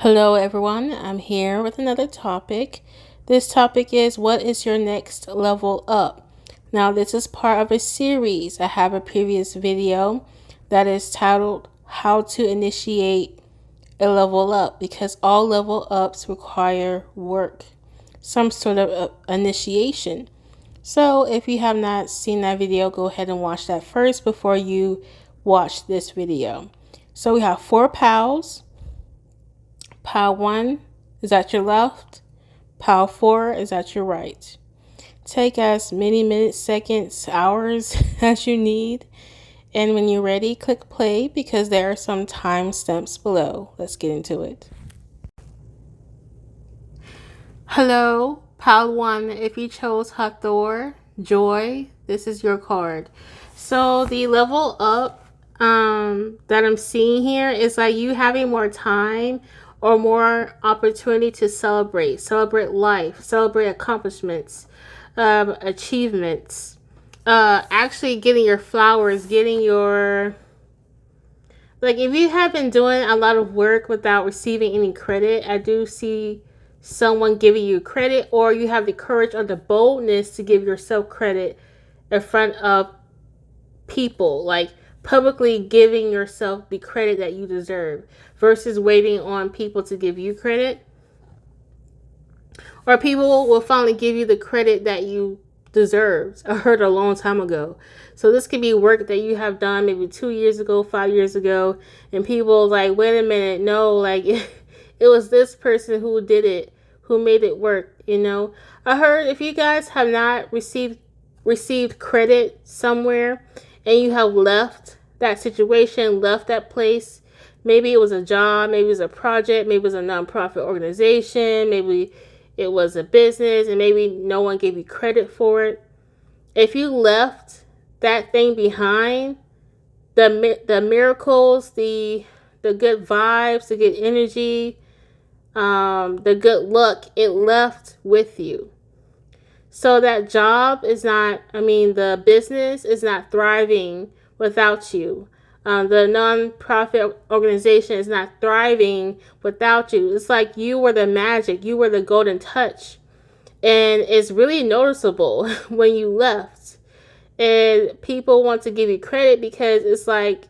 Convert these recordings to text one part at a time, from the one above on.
Hello, everyone. I'm here with another topic. This topic is, what is your next level up? Now, this is part of a series. I have a previous video that is titled How to Initiate a Level Up, because all level ups require work, some sort of initiation. So, if you have not seen that video, go ahead and watch that first before you watch this video. So, we have 4 pals. Pile 1 is at your left. Pile 4 is at your right. Take as many minutes, seconds, hours as you need. And when you're ready, click play because there are some timestamps below. Let's get into it. Hello, Pile 1. If you chose Hathor, Joy, this is your card. So the level up that I'm seeing here is like you having more time or more opportunity to celebrate life, celebrate accomplishments, achievements, actually getting your flowers, getting your, like, if you have been doing a lot of work without receiving any credit, I do see someone giving you credit, or you have the courage or the boldness to give yourself credit in front of people, like publicly giving yourself the credit that you deserve versus waiting on people to give you credit, or people will finally give you the credit that you deserved. I heard a long time ago. So this could be work that you have done maybe 2 years ago, 5 years ago, and people like, wait a minute, no, like it was this person who did it, who made it work. I heard if you guys have not received credit somewhere and you have left that situation, left that place, maybe it was a job, maybe it was a project, maybe it was a nonprofit organization, maybe it was a business, and maybe no one gave you credit for it. If you left that thing behind, the miracles, the good vibes, the good energy, the good luck, it left with you. So that job is not, the business is not thriving without you. The non-profit organization is not thriving without you. It's like you were the magic, you were the golden touch. And it's really noticeable when you left. And people want to give you credit because it's like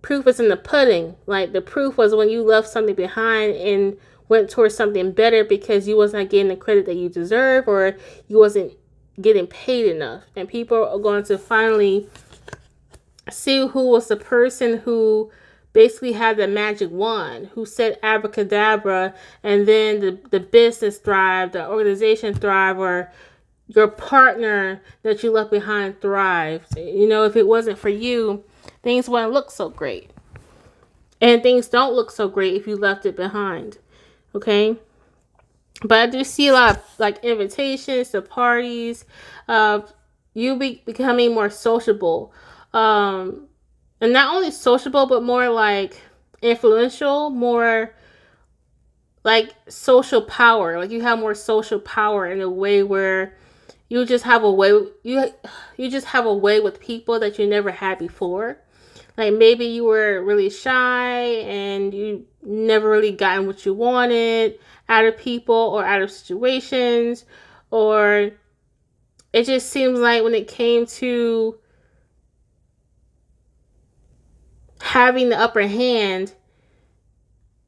proof is in the pudding. Like the proof was when you left something behind and went towards something better because you was not getting the credit that you deserve, or you wasn't getting paid enough. And people are going to finally see who was the person who basically had the magic wand, who said abracadabra, and then the business thrived, the organization thrived, or your partner that you left behind thrived. If it wasn't for you, things wouldn't look so great. And things don't look so great if you left it behind. Okay? But I do see a lot of like invitations to parties, you becoming more sociable. And not only sociable, but more like influential, more like social power. Like you have more social power in a way where you just have a way, you just have a way with people that you never had before. Like maybe you were really shy and you never really gotten what you wanted out of people or out of situations, or it just seems like when it came to having the upper hand,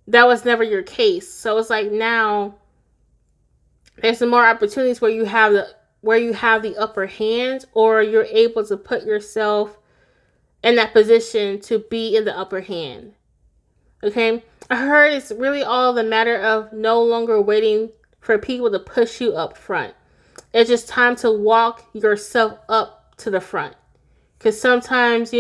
that was never your case. So it's like now there's some more opportunities where you have the upper hand, or you're able to put yourself in that position to be in the upper hand. Okay? I heard it's really all the matter of no longer waiting for people to push you up front. It's just time to walk yourself up to the front. Because sometimes,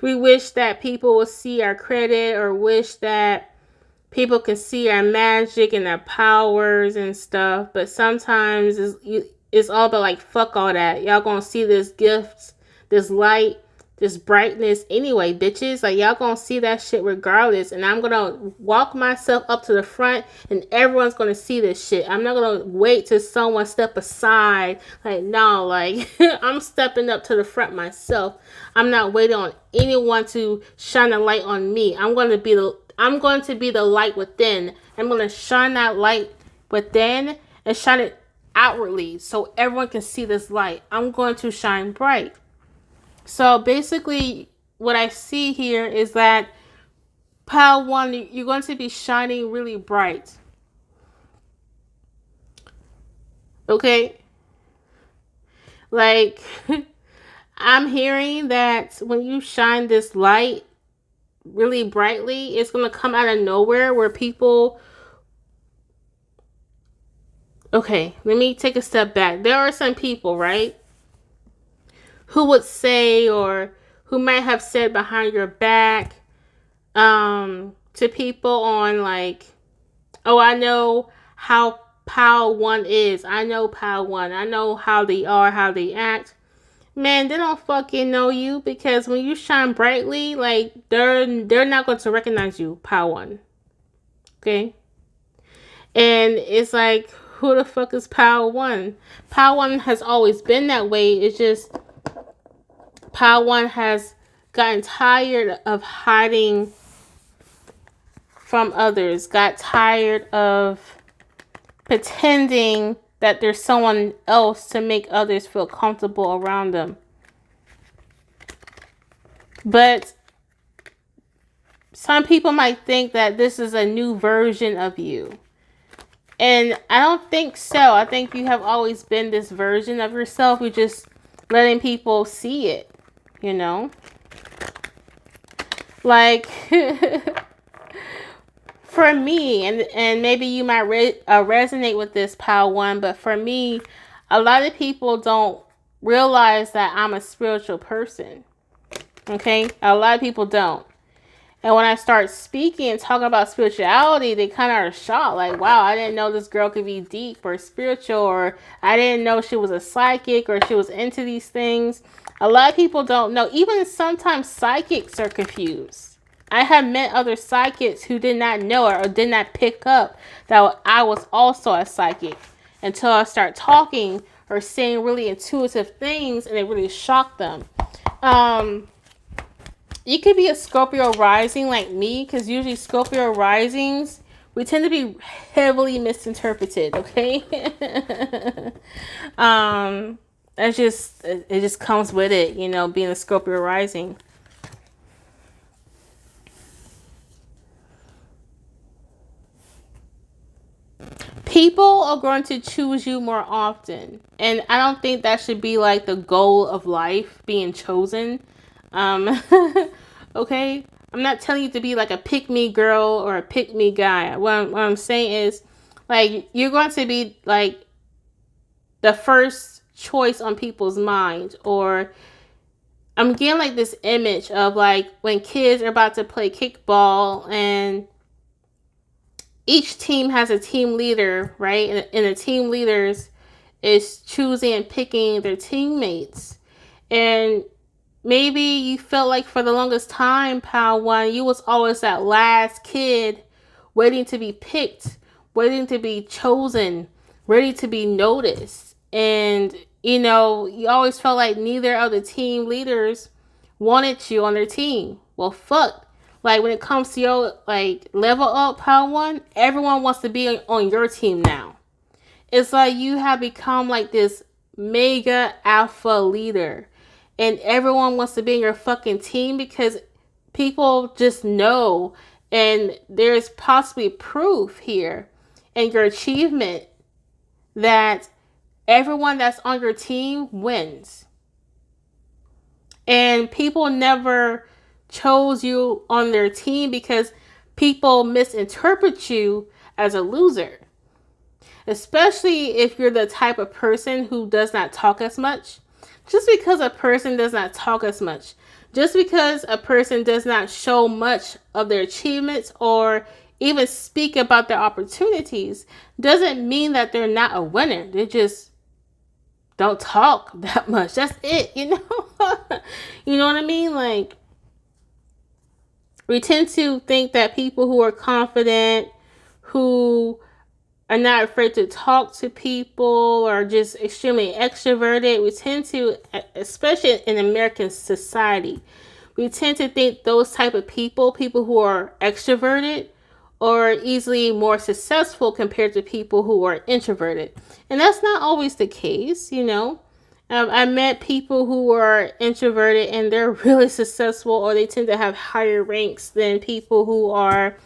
we wish that people will see our credit, or wish that people can see our magic and our powers and stuff. But sometimes it's all about like, fuck all that. Y'all gonna see this gift, this light, this brightness anyway, bitches. Like, y'all gonna see that shit regardless. And I'm gonna walk myself up to the front and everyone's gonna see this shit. I'm not gonna wait till someone step aside. Like, no, like I'm stepping up to the front myself. I'm not waiting on anyone to shine a light on me. I'm I'm going to be the light within. I'm going to shine that light within and shine it outwardly so everyone can see this light. I'm going to shine bright. So basically, what I see here is that pile 1, you're going to be shining really bright. Okay? Like, I'm hearing that when you shine this light really brightly, it's going to come out of nowhere where people... Okay, let me take a step back. There are some people, right, who would say, or who might have said behind your back to people on like, oh, I know how pile 1 is. I know pile 1. I know how they are, how they act. Man, they don't fucking know you, because when you shine brightly, like, they're not going to recognize you, pile 1. Okay? And it's like, who the fuck is pile 1? Pile 1 has always been that way. It's just pile 1 has gotten tired of hiding from others, got tired of pretending that there's someone else to make others feel comfortable around them. But some people might think that this is a new version of you. And I don't think so. I think you have always been this version of yourself. You're just letting people see it, you know? Like, for me, and maybe you might resonate with this, pile 1, but for me, a lot of people don't realize that I'm a spiritual person. Okay? A lot of people don't. And when I start speaking and talking about spirituality, they kind of are shocked. Like, wow, I didn't know this girl could be deep or spiritual, or I didn't know she was a psychic, or she was into these things. A lot of people don't know. Even sometimes psychics are confused. I have met other psychics who did not know or did not pick up that I was also a psychic until I start talking or saying really intuitive things, and it really shocked them. You could be a Scorpio rising like me, because usually Scorpio risings, we tend to be heavily misinterpreted, okay? It just comes with it, you know, being a Scorpio rising. People are going to choose you more often. And I don't think that should be like the goal of life, being chosen. Okay? I'm not telling you to be like a pick-me girl or a pick-me guy. What I'm saying is, like, you're going to be like the first choice on people's mind. Or I'm getting like this image of like when kids are about to play kickball and each team has a team leader, right? And the team leaders is choosing and picking their teammates. And maybe you felt like for the longest time, pal 1, you was always that last kid waiting to be picked, waiting to be chosen, ready to be noticed. And, you know, you always felt like neither of the team leaders wanted you on their team. Well, fuck. Like, when it comes to your, like, level up, pal 1, everyone wants to be on your team now. It's like you have become like this mega alpha leader. And everyone wants to be in your fucking team because people just know. And there's possibly proof here in your achievement that everyone that's on your team wins. And people never chose you on their team because people misinterpret you as a loser. Especially if you're the type of person who does not talk as much. Just because a person does not talk as much, just because a person does not show much of their achievements or even speak about their opportunities, doesn't mean that they're not a winner. They just don't talk that much. That's it, you know? You know what I mean? Like, we tend to think that people who are confident, who are not afraid to talk to people, or just extremely extroverted, we tend to, especially in American society, we tend to think those type of people who are extroverted, are easily more successful compared to people who are introverted. And that's not always the case, you know. I met people who are introverted and they're really successful, or they tend to have higher ranks than people who are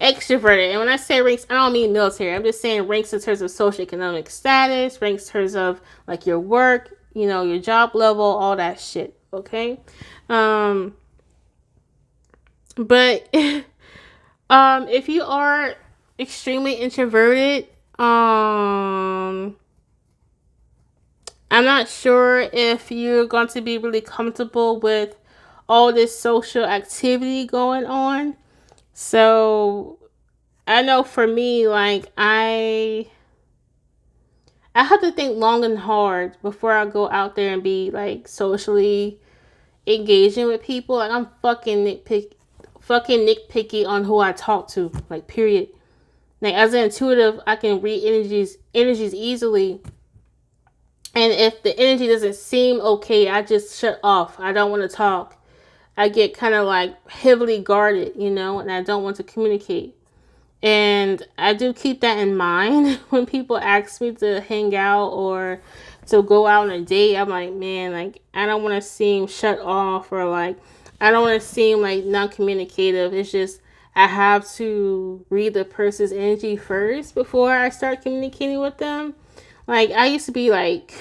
extroverted. And when I say ranks, I don't mean military. I'm just saying ranks in terms of socioeconomic status, ranks in terms of like your work, you know, your job level, all that shit. Okay. But if you are extremely introverted, I'm not sure if you're going to be really comfortable with all this social activity going on. So I know for me, like I have to think long and hard before I go out there and be like socially engaging with people. Like I'm fucking nitpicky on who I talk to. Like period. Like as an intuitive, I can read energies easily. And if the energy doesn't seem okay, I just shut off. I don't want to talk. I get kind of like heavily guarded, you know, and I don't want to communicate. And I do keep that in mind when people ask me to hang out or to go out on a date. I'm like, man, like, I don't want to seem shut off, or like, I don't want to seem like non-communicative. It's just, I have to read the person's energy first before I start communicating with them. Like, I used to be like,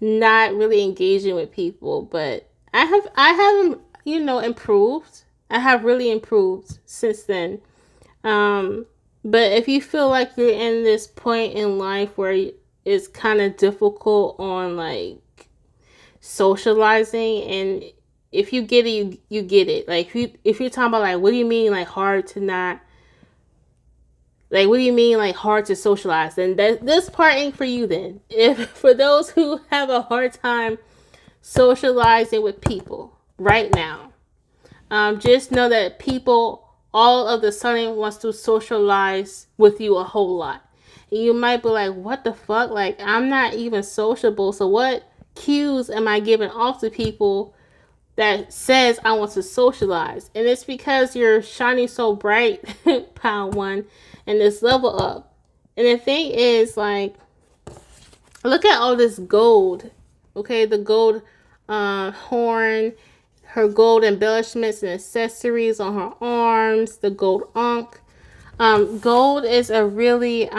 not really engaging with people, but I have, you know, improved. I have really improved since then. But if you feel like you're in this point in life where it's kind of difficult on like socializing, and if you get it, you get it. Like if you're talking about like, what do you mean like hard to not, like what do you mean like hard to socialize? Then this part ain't for you. Then if for those who have a hard time socializing with people right now, just know that people all of the sudden wants to socialize with you a whole lot. And you might be like, what the fuck? Like, I'm not even sociable. So what cues am I giving off to people that says I want to socialize? And it's because you're shining so bright, pound one, and this level up. And the thing is, like, look at all this gold. Okay, the gold horn, her gold embellishments and accessories on her arms, the gold ankh. Gold is a really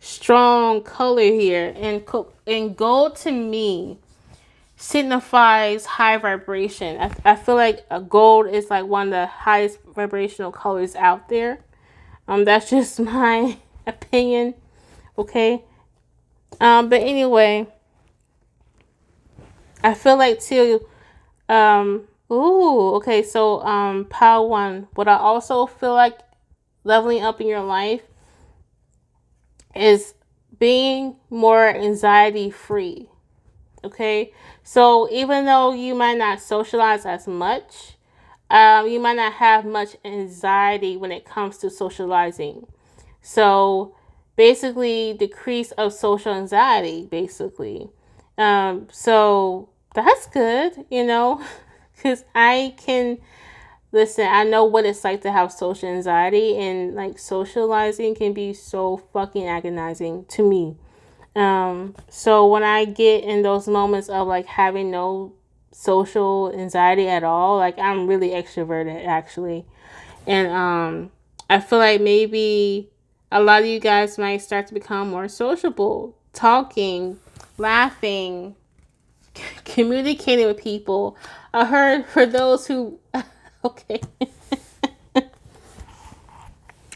strong color here, and gold to me signifies high vibration. I feel like gold is like one of the highest vibrational colors out there. That's just my opinion. Okay. But anyway, I feel like too, okay, so, power one, what I also feel like leveling up in your life is being more anxiety free. Okay, so even though you might not socialize as much, you might not have much anxiety when it comes to socializing. So basically decrease of social anxiety, basically. So that's good, you know, because I know what it's like to have social anxiety, and like socializing can be so fucking agonizing to me. So when I get in those moments of like having no social anxiety at all, like I'm really extroverted actually. And, I feel like maybe a lot of you guys might start to become more sociable, talking, laughing, communicating with people. I heard for those who, okay.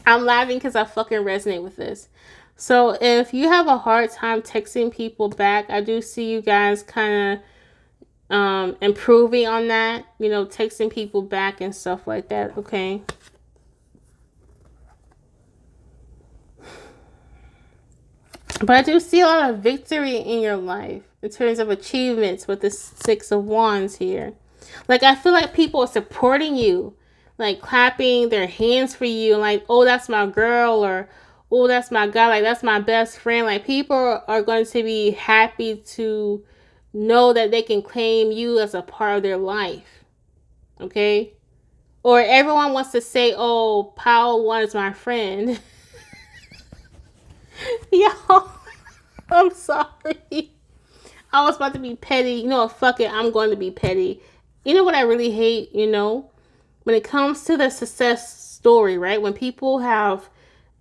I'm laughing because I fucking resonate with this. So if you have a hard time texting people back, I do see you guys kind of improving on that, you know, texting people back and stuff like that, okay? But I do see a lot of victory in your life in terms of achievements with the Six of Wands here. Like, I feel like people are supporting you, like clapping their hands for you, like, oh, that's my girl, or oh, that's my guy, like that's my best friend. Like people are going to be happy to know that they can claim you as a part of their life. Okay? Or everyone wants to say, oh, Pile 1 is my friend. Yo, I'm sorry. I was about to be petty. You know what? Fuck it. I'm going to be petty. You know what I really hate? When it comes to the success story, right? When people have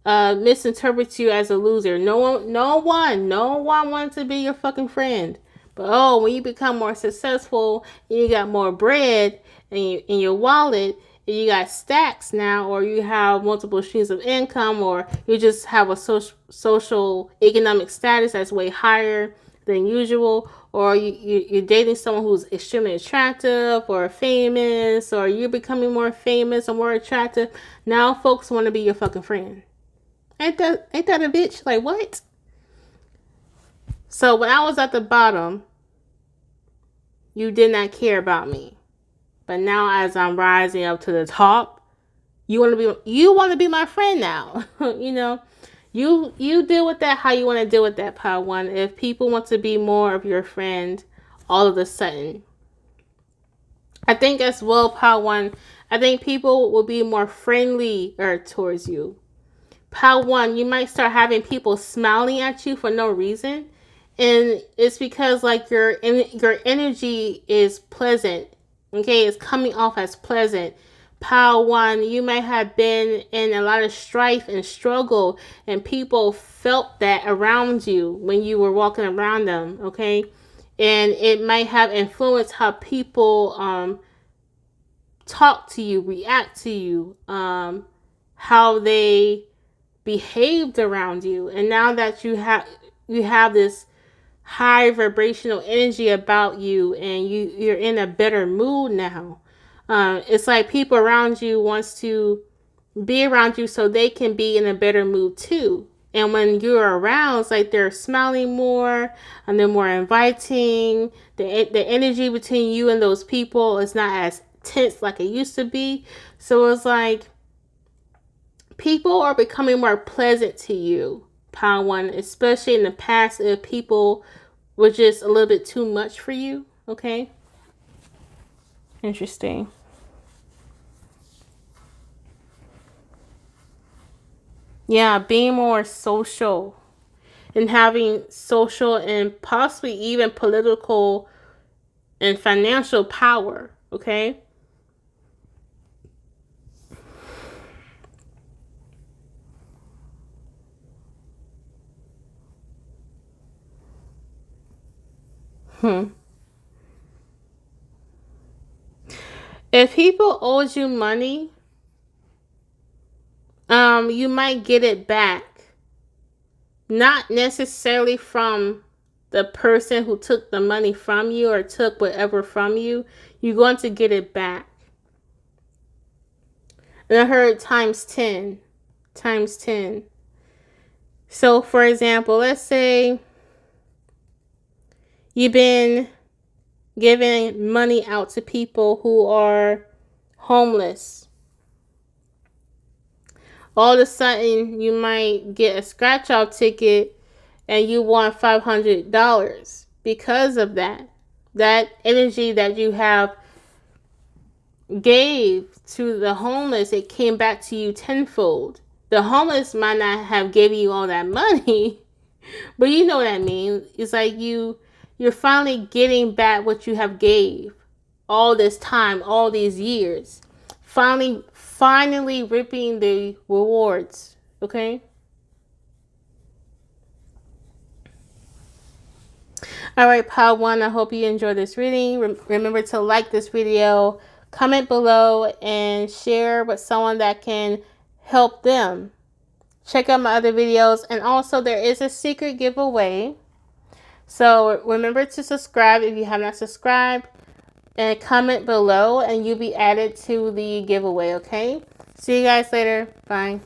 misinterpret you as a loser. No one wants to be your fucking friend. But oh, when you become more successful and you got more bread in your wallet and you got stacks now, or you have multiple streams of income, or you just have a social economic status that's way higher than usual, or you're dating someone who's extremely attractive or famous, or you're becoming more famous or more attractive, now folks want to be your fucking friend. Ain't that a bitch? Like, what? So when I was at the bottom, you did not care about me. But now as I'm rising up to the top, you want to be my friend now. You deal with that how you want to deal with that, Pile 1. If people want to be more of your friend all of a sudden. I think as well, Pile 1, I think people will be more friendly towards you. Pile 1, you might start having people smiling at you for no reason. And it's because like your energy is pleasant. Okay, it's coming off as pleasant. Pile 1, you might have been in a lot of strife and struggle, and people felt that around you when you were walking around them, okay? And it might have influenced how people talk to you, react to you, how they behaved around you. And now that you have this high vibrational energy about you, and you're in a better mood now. It's like people around you wants to be around you so they can be in a better mood too. And when you're around, it's like they're smiling more and they're more inviting. The energy between you and those people is not as tense like it used to be. So it's like people are becoming more pleasant to you, Pile 1, especially in the past if people were just a little bit too much for you, okay? Interesting. Yeah, being more social and having social and possibly even political and financial power, okay? If people owed you money, you might get it back. Not necessarily from the person who took the money from you or took whatever from you. You're going to get it back. And I heard times 10. Times 10. So, for example, let's say you've been giving money out to people who are homeless. All of a sudden, you might get a scratch-off ticket and you want $500 because of that. That energy that you have gave to the homeless, it came back to you tenfold. The homeless might not have given you all that money, but you know what I mean. It's like you're finally getting back what you have gave all this time, all these years. Finally reaping the rewards, okay? All right, Pile 1, I hope you enjoyed this reading. Remember to like this video, comment below, and share with someone that can help them. Check out my other videos, and also there is a secret giveaway. So remember to subscribe if you have not subscribed, and comment below, and you'll be added to the giveaway, okay? See you guys later. Bye.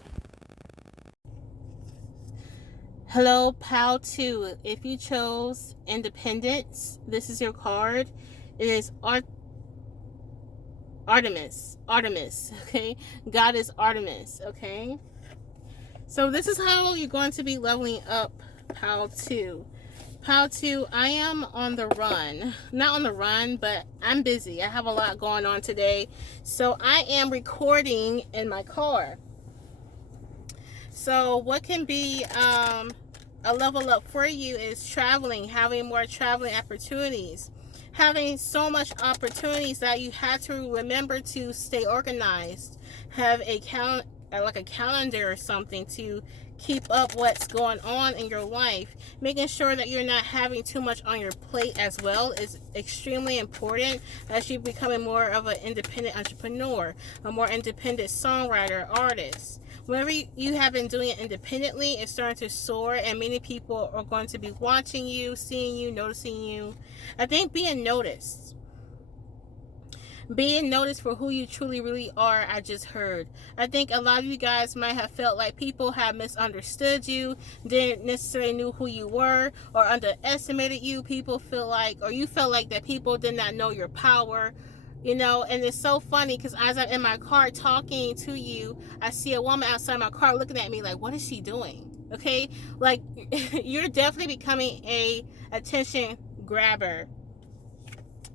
Hello, Pile 2. If you chose Independence, this is your card. It is Artemis, okay? God is Artemis, okay? So this is how you're going to be leveling up Pal 2. Pal 2, I am on the run. Not on the run, but I'm busy. I have a lot going on today. So I am recording in my car. So what can be a level up for you is traveling, having more traveling opportunities. Having so much opportunities that you have to remember to stay organized. Have a like a calendar or something to keep up what's going on in your life. Making sure that you're not having too much on your plate as well is extremely important as you're becoming more of an independent entrepreneur, a more independent songwriter, artist. Whenever you have been doing it independently, it's starting to soar, and many people are going to be watching you, seeing you, noticing you. I think being noticed for who you truly really are, I just heard. I think a lot of you guys might have felt like people have misunderstood you, didn't necessarily knew who you were, or underestimated you. People feel like, or you felt like that people did not know your power. You know, and it's so funny because as I'm in my car talking to you, I see a woman outside my car looking at me like, what is she doing? Okay, like you're definitely becoming a attention grabber.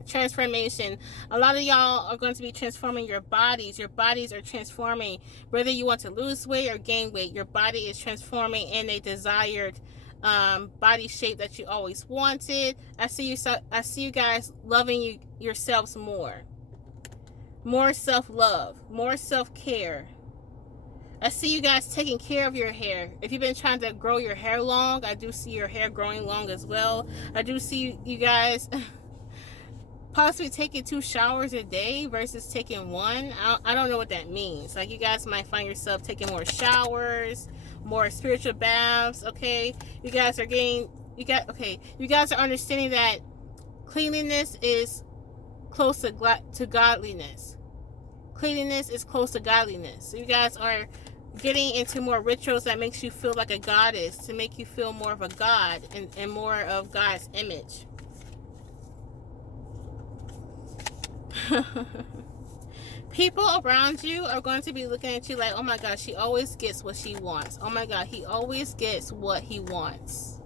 Transformation. A lot of y'all are going to be transforming your bodies. Your bodies are transforming. Whether you want to lose weight or gain weight, your body is transforming in a desired body shape that you always wanted. I see you guys loving yourselves more. More self-love, more self-care. I see you guys taking care of your hair. If you've been trying to grow your hair long, I do see your hair growing long as well. I do see you guys possibly taking 2 showers a day versus taking 1. I don't know what that means. Like, you guys might find yourself taking more showers, more spiritual baths, okay? You guys are understanding that cleanliness is close to godliness. Cleanliness is close to godliness. So you guys are getting into more rituals that makes you feel like a goddess, to make you feel more of a god and more of God's image. People around you are going to be looking at you like, oh my God, she always gets what she wants. Oh my God, he always gets what he wants.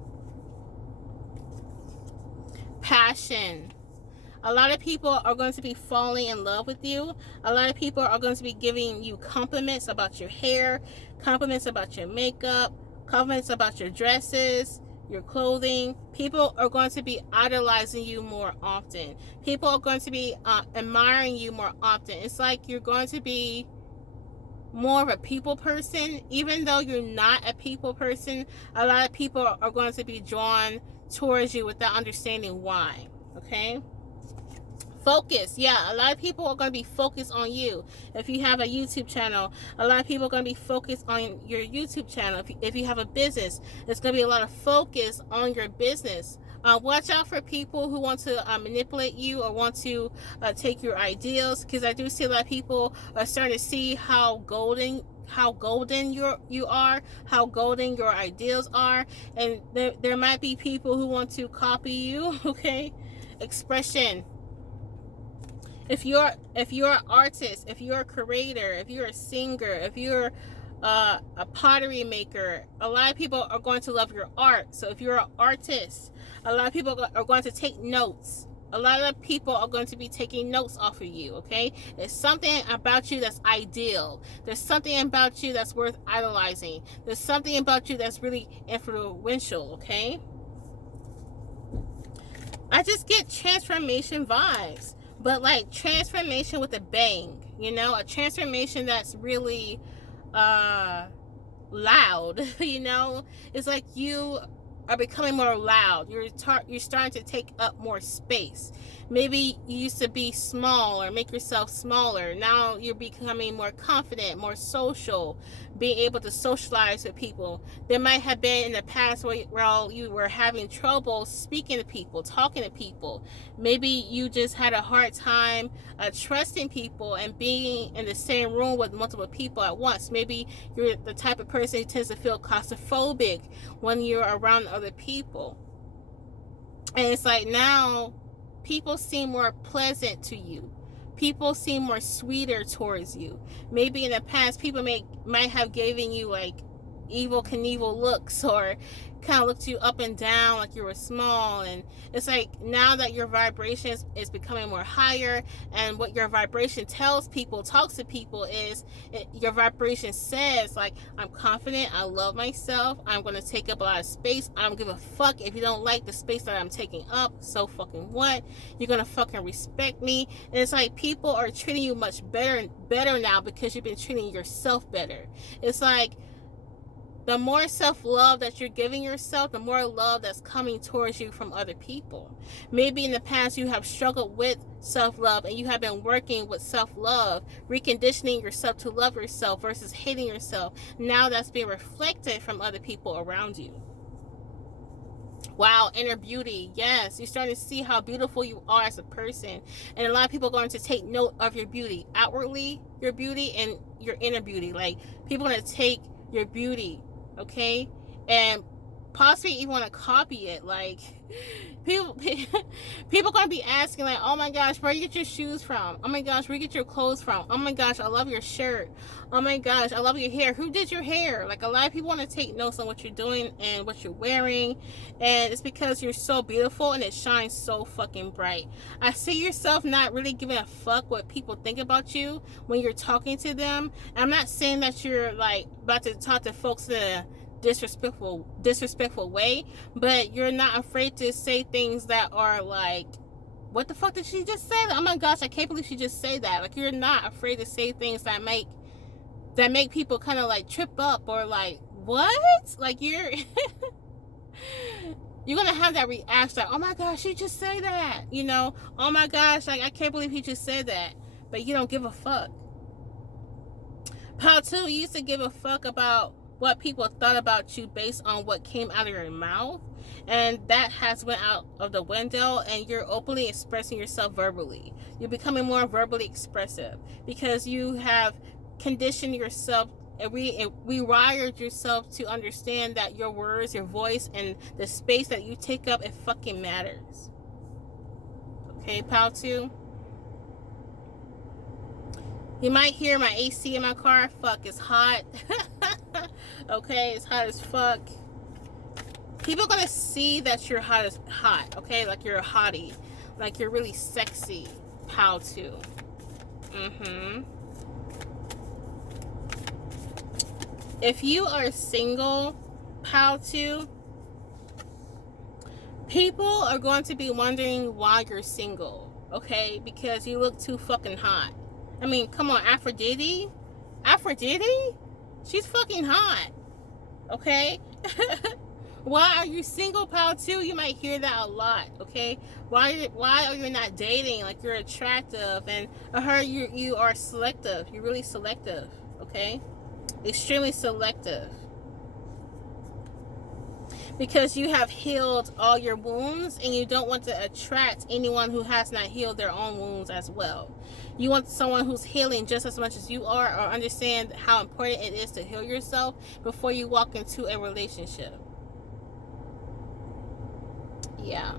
Passion. A lot of people are going to be falling in love with you. A lot of people are going to be giving you compliments about your hair, compliments about your makeup, compliments about your dresses, your clothing. People are going to be idolizing you more often. People are going to be admiring you more often. It's like you're going to be more of a people person. Even though you're not a people person, a lot of people are going to be drawn towards you without understanding why. Okay? Focus. Yeah, a lot of people are going to be focused on you. If you have a YouTube channel, a lot of people are going to be focused on your YouTube channel. If you have a business, there's going to be a lot of focus on your business. Watch out for people who want to manipulate you or want to take your ideals, because I do see a lot of people are starting to see how golden you are, how golden your ideals are, and there might be people who want to copy you. Okay, expression. If you're an artist, if you're a creator, if you're a singer, if you're a pottery maker, a lot of people are going to love your art. So if you're an artist, a lot of people are going to take notes. A lot of people are going to be taking notes off of you, okay? There's something about you that's ideal. There's something about you that's worth idolizing. There's something about you that's really influential, okay? I just get transformation vibes. But like transformation with a bang, you know, a transformation that's really loud, you know. It's like you are becoming more loud. You're starting to take up more space. Maybe you used to be small or make yourself smaller. Now you're becoming more confident, more social, being able to socialize with people. There might have been in the past where you were having trouble speaking to people, talking to people. Maybe you just had a hard time trusting people and being in the same room with multiple people at once. Maybe you're the type of person who tends to feel claustrophobic when you're around other people. And it's like now people seem more pleasant to you. People seem more sweeter towards you. Maybe in the past people might have given you like evil Knievel looks, or kind of looked you up and down like you were small. And it's like, now that your vibration is becoming more higher, and what your vibration tells people, talks to people, is your vibration says, like, I'm confident, I love myself, I'm going to take up a lot of space, I don't give a fuck if you don't like the space that I'm taking up, so fucking what, you're going to fucking respect me. And it's like, people are treating you much better now because you've been treating yourself better. It's like, the more self-love that you're giving yourself, the more love that's coming towards you from other people. Maybe in the past you have struggled with self-love, and you have been working with self-love, reconditioning yourself to love yourself versus hating yourself. Now that's being reflected from other people around you. Wow, inner beauty. Yes, you're starting to see how beautiful you are as a person. And a lot of people are going to take note of your beauty. Outwardly, your beauty, and your inner beauty. Like, people are going to take your beauty, okay, and possibly even want to copy it. Like, people gonna be asking, like, oh my gosh, where you get your shoes from? Oh my gosh, where you get your clothes from? Oh my gosh, I love your shirt. Oh my gosh, I love your hair. Who did your hair? Like, a lot of people want to take notes on what you're doing and what you're wearing, and it's because you're so beautiful and it shines so fucking bright. I see yourself not really giving a fuck what people think about you when you're talking to them. I'm not saying that you're like about to talk to folks in a disrespectful way, but you're not afraid to say things that are like, what the fuck did she just say? Oh my gosh, I can't believe she just said that. Like, you're not afraid to say things that make people kind of like trip up, or like, what? Like, you're you're gonna have that reaction, like, oh my gosh, she just said that, you know, oh my gosh, like, I can't believe he just said that. But you don't give a fuck. Part 2, you used to give a fuck about what people thought about you based on what came out of your mouth, and that has went out of the window, and you're openly expressing yourself verbally. You're becoming more verbally expressive because you have conditioned yourself and rewired yourself to understand that your words, your voice, and the space that you take up, it fucking matters. Okay, pal 2. You might hear my AC in my car. Fuck, it's hot. Okay, it's hot as fuck. People are gonna see that you're hot, okay? Like, you're a hottie. Like, you're really sexy. Pal 2. If you are single, pal 2, people are going to be wondering why you're single, okay? Because you look too fucking hot. I mean, come on, Aphrodite? She's fucking hot, okay? Why are you single, pal 2? You might hear that a lot, okay? Why are you not dating? Like, you're attractive, and I heard you are selective. You're really selective, okay? Extremely selective. Because you have healed all your wounds, and you don't want to attract anyone who has not healed their own wounds as well. You want someone who's healing just as much as you are, or understand how important it is to heal yourself before you walk into a relationship. Yeah.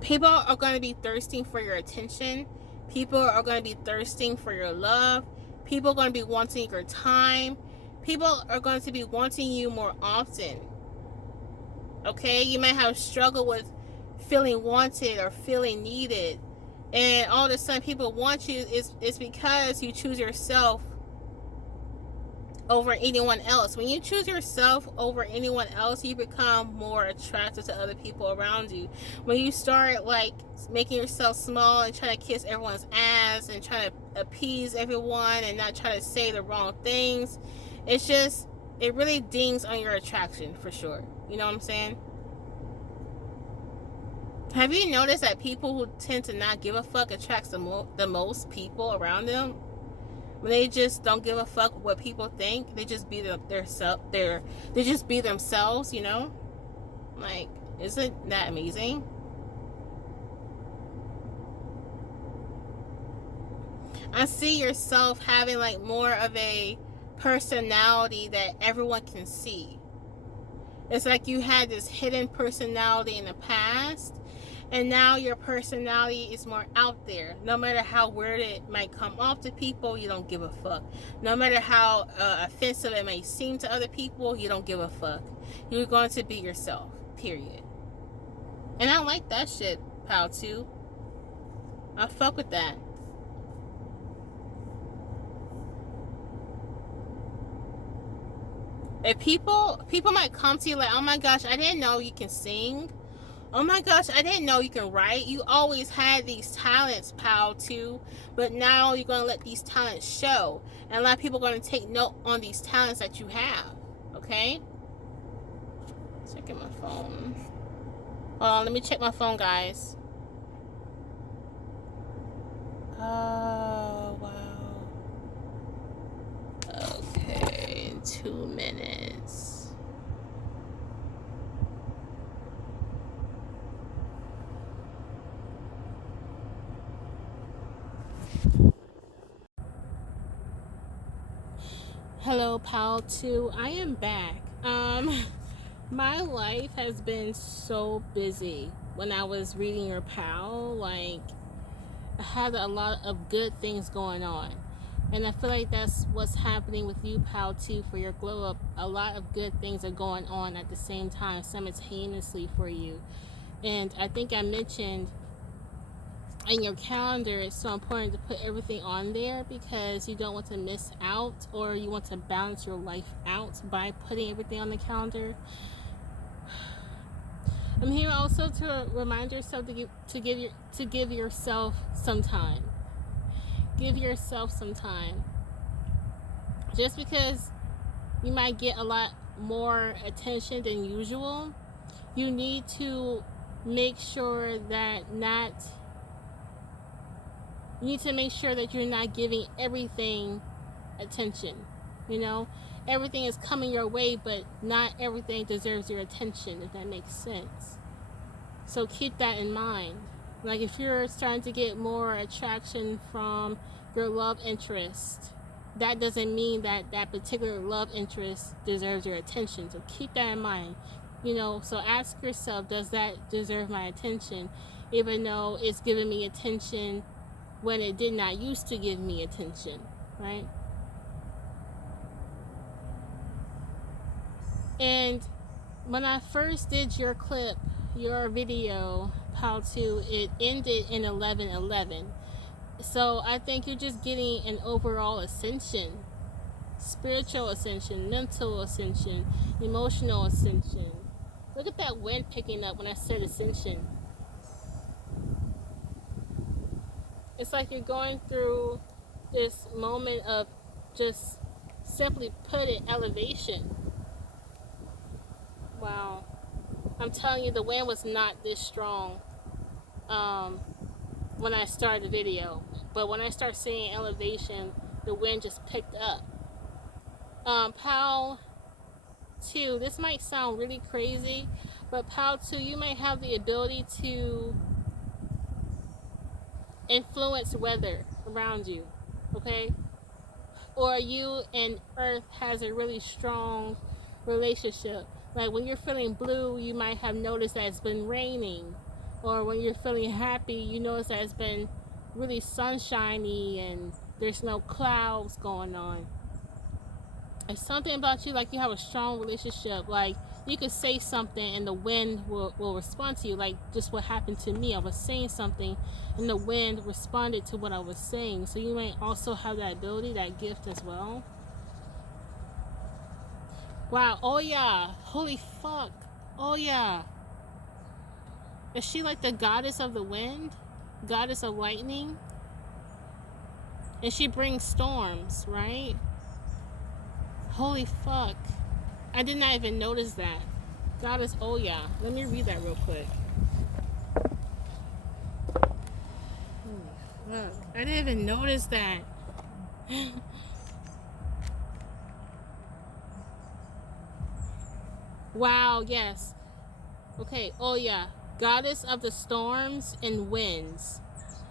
People are going to be thirsting for your attention. People are going to be thirsting for your love. People are going to be wanting your time. People are going to be wanting you more often. Okay? You might have struggled with feeling wanted or feeling needed. And all of a sudden people want you. It's because you choose yourself over anyone else. When you choose yourself over anyone else, you become more attractive to other people around you. When you start like making yourself small and trying to kiss everyone's ass and trying to appease everyone and not try to say the wrong things, it really dings on your attraction for sure. You know what I'm saying? Have you noticed that people who tend to not give a fuck attracts the most people around them? When they just don't give a fuck what people think, they just be they just be themselves, you know? Like, isn't that amazing? I see yourself having like more of a personality that everyone can see. It's like you had this hidden personality in the past, And now your personality is more out there. No matter how weird it might come off to people, you don't give a fuck. No matter how offensive it may seem to other people, you don't give a fuck. You're going to be yourself, period. And I like that shit, pal, too. I fuck with that. If people might come to you like, oh my gosh, I didn't know you can sing. Oh my gosh, I didn't know you can write. You always had these talents, pal, too. But now you're going to let these talents show. And a lot of people are going to take note on these talents that you have. Okay? Checking my phone. Hold on, let me check my phone, guys. Oh, wow. Okay, 2 minutes. Hello, pal, too. I am back. My life has been so busy. When I was reading your pal, like, I had a lot of good things going on. And I feel like that's what's happening with you, pal, too, for your glow up. A lot of good things are going on at the same time, simultaneously for you. And I think I mentioned in your calendar, it's so important to put everything on there because you don't want to miss out, or you want to balance your life out by putting everything on the calendar. I'm here also to remind yourself to give yourself some time. Give yourself some time. Just because you might get a lot more attention than usual, you need to make sure that you're not giving everything attention. You know, everything is coming your way, but not everything deserves your attention, if that makes sense. So keep that in mind. Like, if you're starting to get more attraction from your love interest, that doesn't mean that that particular love interest deserves your attention. So keep that in mind. You know, so ask yourself, does that deserve my attention? Even though it's giving me attention when it did not used to give me attention, right? And when I first did your clip, your video, how to, it ended in 11:11. So I think you're just getting an overall ascension, spiritual ascension, mental ascension, emotional ascension. Look at that wind picking up when I said ascension. It's like you're going through this moment of, just simply put it, elevation. Wow. I'm telling you, the wind was not this strong when I started the video. But when I start saying elevation, the wind just picked up. Pal 2, this might sound really crazy, but Pal 2, you may have the ability to influence weather around you, okay? Or you and Earth has a really strong relationship. Like, when you're feeling blue, you might have noticed that it's been raining. Or when you're feeling happy, you notice that it's been really sunshiny and there's no clouds going on. It's something about you, like you have a strong relationship. Like, you could say something and the wind will respond to you. Like, just what happened to me. I was saying something and the wind responded to what I was saying. So you may also have that ability, that gift as well. Wow. Oh yeah. Holy fuck. Oh yeah. Is she like the goddess of the wind? Goddess of lightning? And she brings storms, right? Holy fuck. I did not even notice that. Goddess Oya. Let me read that real quick. Holy fuck. I didn't even notice that. Wow, yes. Okay, Oya. Goddess of the storms and winds.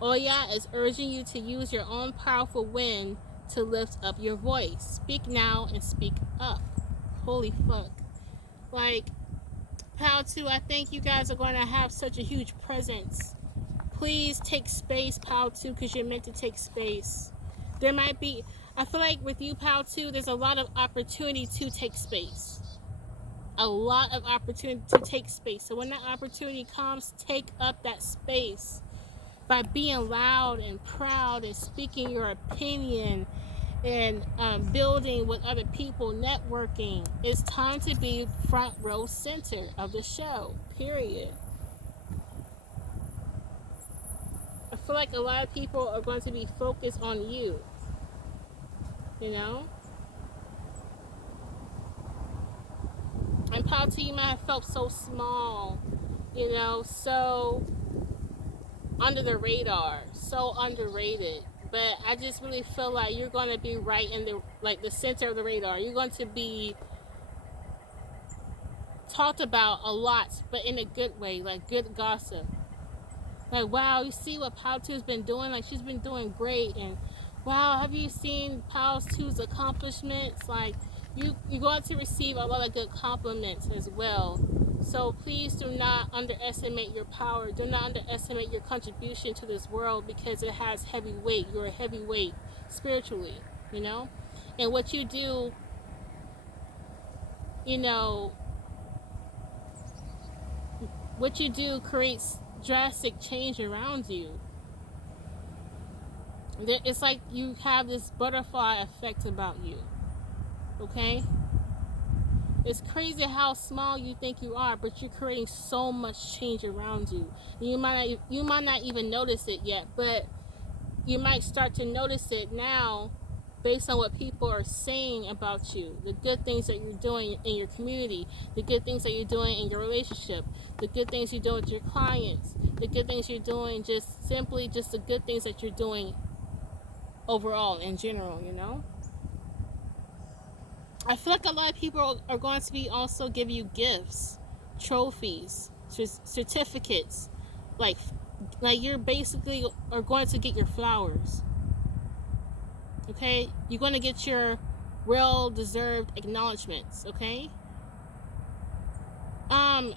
Oya is urging you to use your own powerful wind to lift up your voice. Speak now and speak up. Holy fuck. Like, Pal 2, I think you guys are going to have such a huge presence. Please take space, Pal 2, because you're meant to take space. There might be, I feel like with you, Pal 2, there's a lot of opportunity to take space. A lot of opportunity to take space. So when that opportunity comes, take up that space by being loud and proud and speaking your opinion and building with other people, networking. It's time to be front row center of the show, period. I feel like a lot of people are going to be focused on you, you know? And Pauta, you might have felt so small, you know, so under the radar, so underrated. But I just really feel like you're going to be right in the center of the radar. You're going to be talked about a lot, but in a good way, like good gossip. Like, wow, you see what Pal 2 has been doing? Like, she's been doing great. And wow, have you seen Pal 2's accomplishments? Like, you're going to receive a lot of good compliments as well. So please do not underestimate your power. Do not underestimate your contribution to this world, because it has heavy weight. You're a heavy weight spiritually, you know? And what you do, you know, what you do creates drastic change around you. It's like you have this butterfly effect about you. Okay? It's crazy how small you think you are, but you're creating so much change around you. You might not even notice it yet, but you might start to notice it now based on what people are saying about you, the good things that you're doing in your community, the good things that you're doing in your relationship, the good things you're doing with your clients, the good things you're doing, just the good things that you're doing overall in general, you know? I feel like a lot of people are going to be also give you gifts, trophies, certificates, like you're basically are going to get your flowers. Okay, you're going to get your well deserved acknowledgments. Okay, and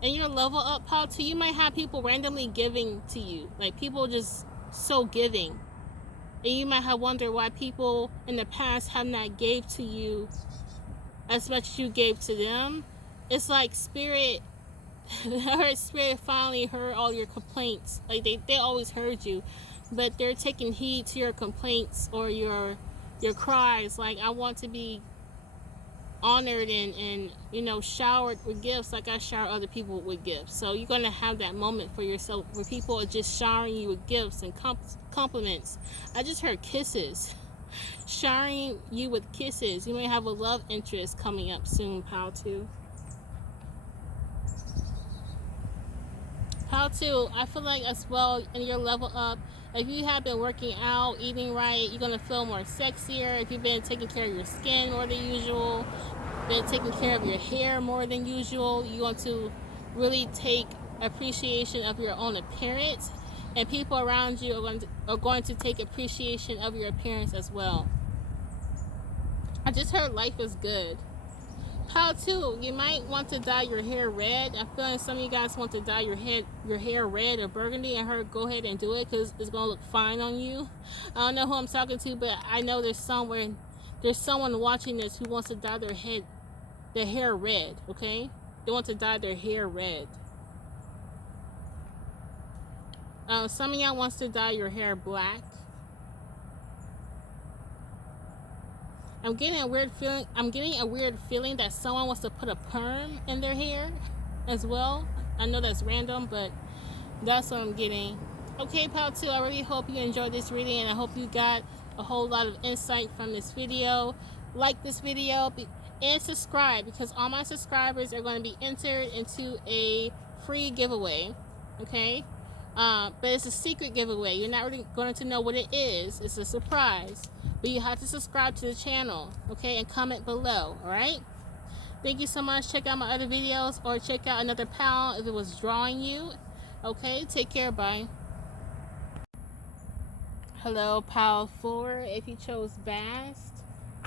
your level up, Paul, too. You might have people randomly giving to you, like people just so giving, and you might have wondered why people in the past have not gave to you as much as you gave to them. It's like spirit. I heard spirit finally heard all your complaints. Like they always heard you, but they're taking heed to your complaints or your cries. Like, I want to be honored and you know, showered with gifts like I shower other people with gifts. So you're gonna have that moment for yourself where people are just showering you with gifts and compliments. I just heard kisses. Showering you with kisses. You may have a love interest coming up soon, Pal 2. How to, I feel like as well in your level up, if you have been working out, eating right, you're going to feel more sexier. If you've been taking care of your skin more than usual, been taking care of your hair more than usual, you want to really take appreciation of your own appearance, and people around you are going to take appreciation of your appearance as well. I just heard life is good. How to, you might want to dye your hair red. I'm feeling some of you guys want to dye your hair red or burgundy. I heard go ahead and do it because it's going to look fine on you. I don't know who I'm talking to, but I know there's someone watching this who wants to dye their hair red, okay? They want to dye their hair red. Some of y'all wants to dye your hair black. I'm getting a weird feeling that someone wants to put a perm in their hair as well. I know that's random, but that's what I'm getting. Okay, Pal 2, I really hope you enjoyed this reading, and I hope you got a whole lot of insight from this video. Like this video and subscribe, because all my subscribers are going to be entered into a free giveaway. Okay? But it's a secret giveaway. You're not really going to know what it is. It's a surprise. But you have to subscribe to the channel, okay, and comment below, alright? Thank you so much. Check out my other videos, or check out another pal if it was drawing you. Okay, take care, bye. Hello, Pal 4. If you chose Vast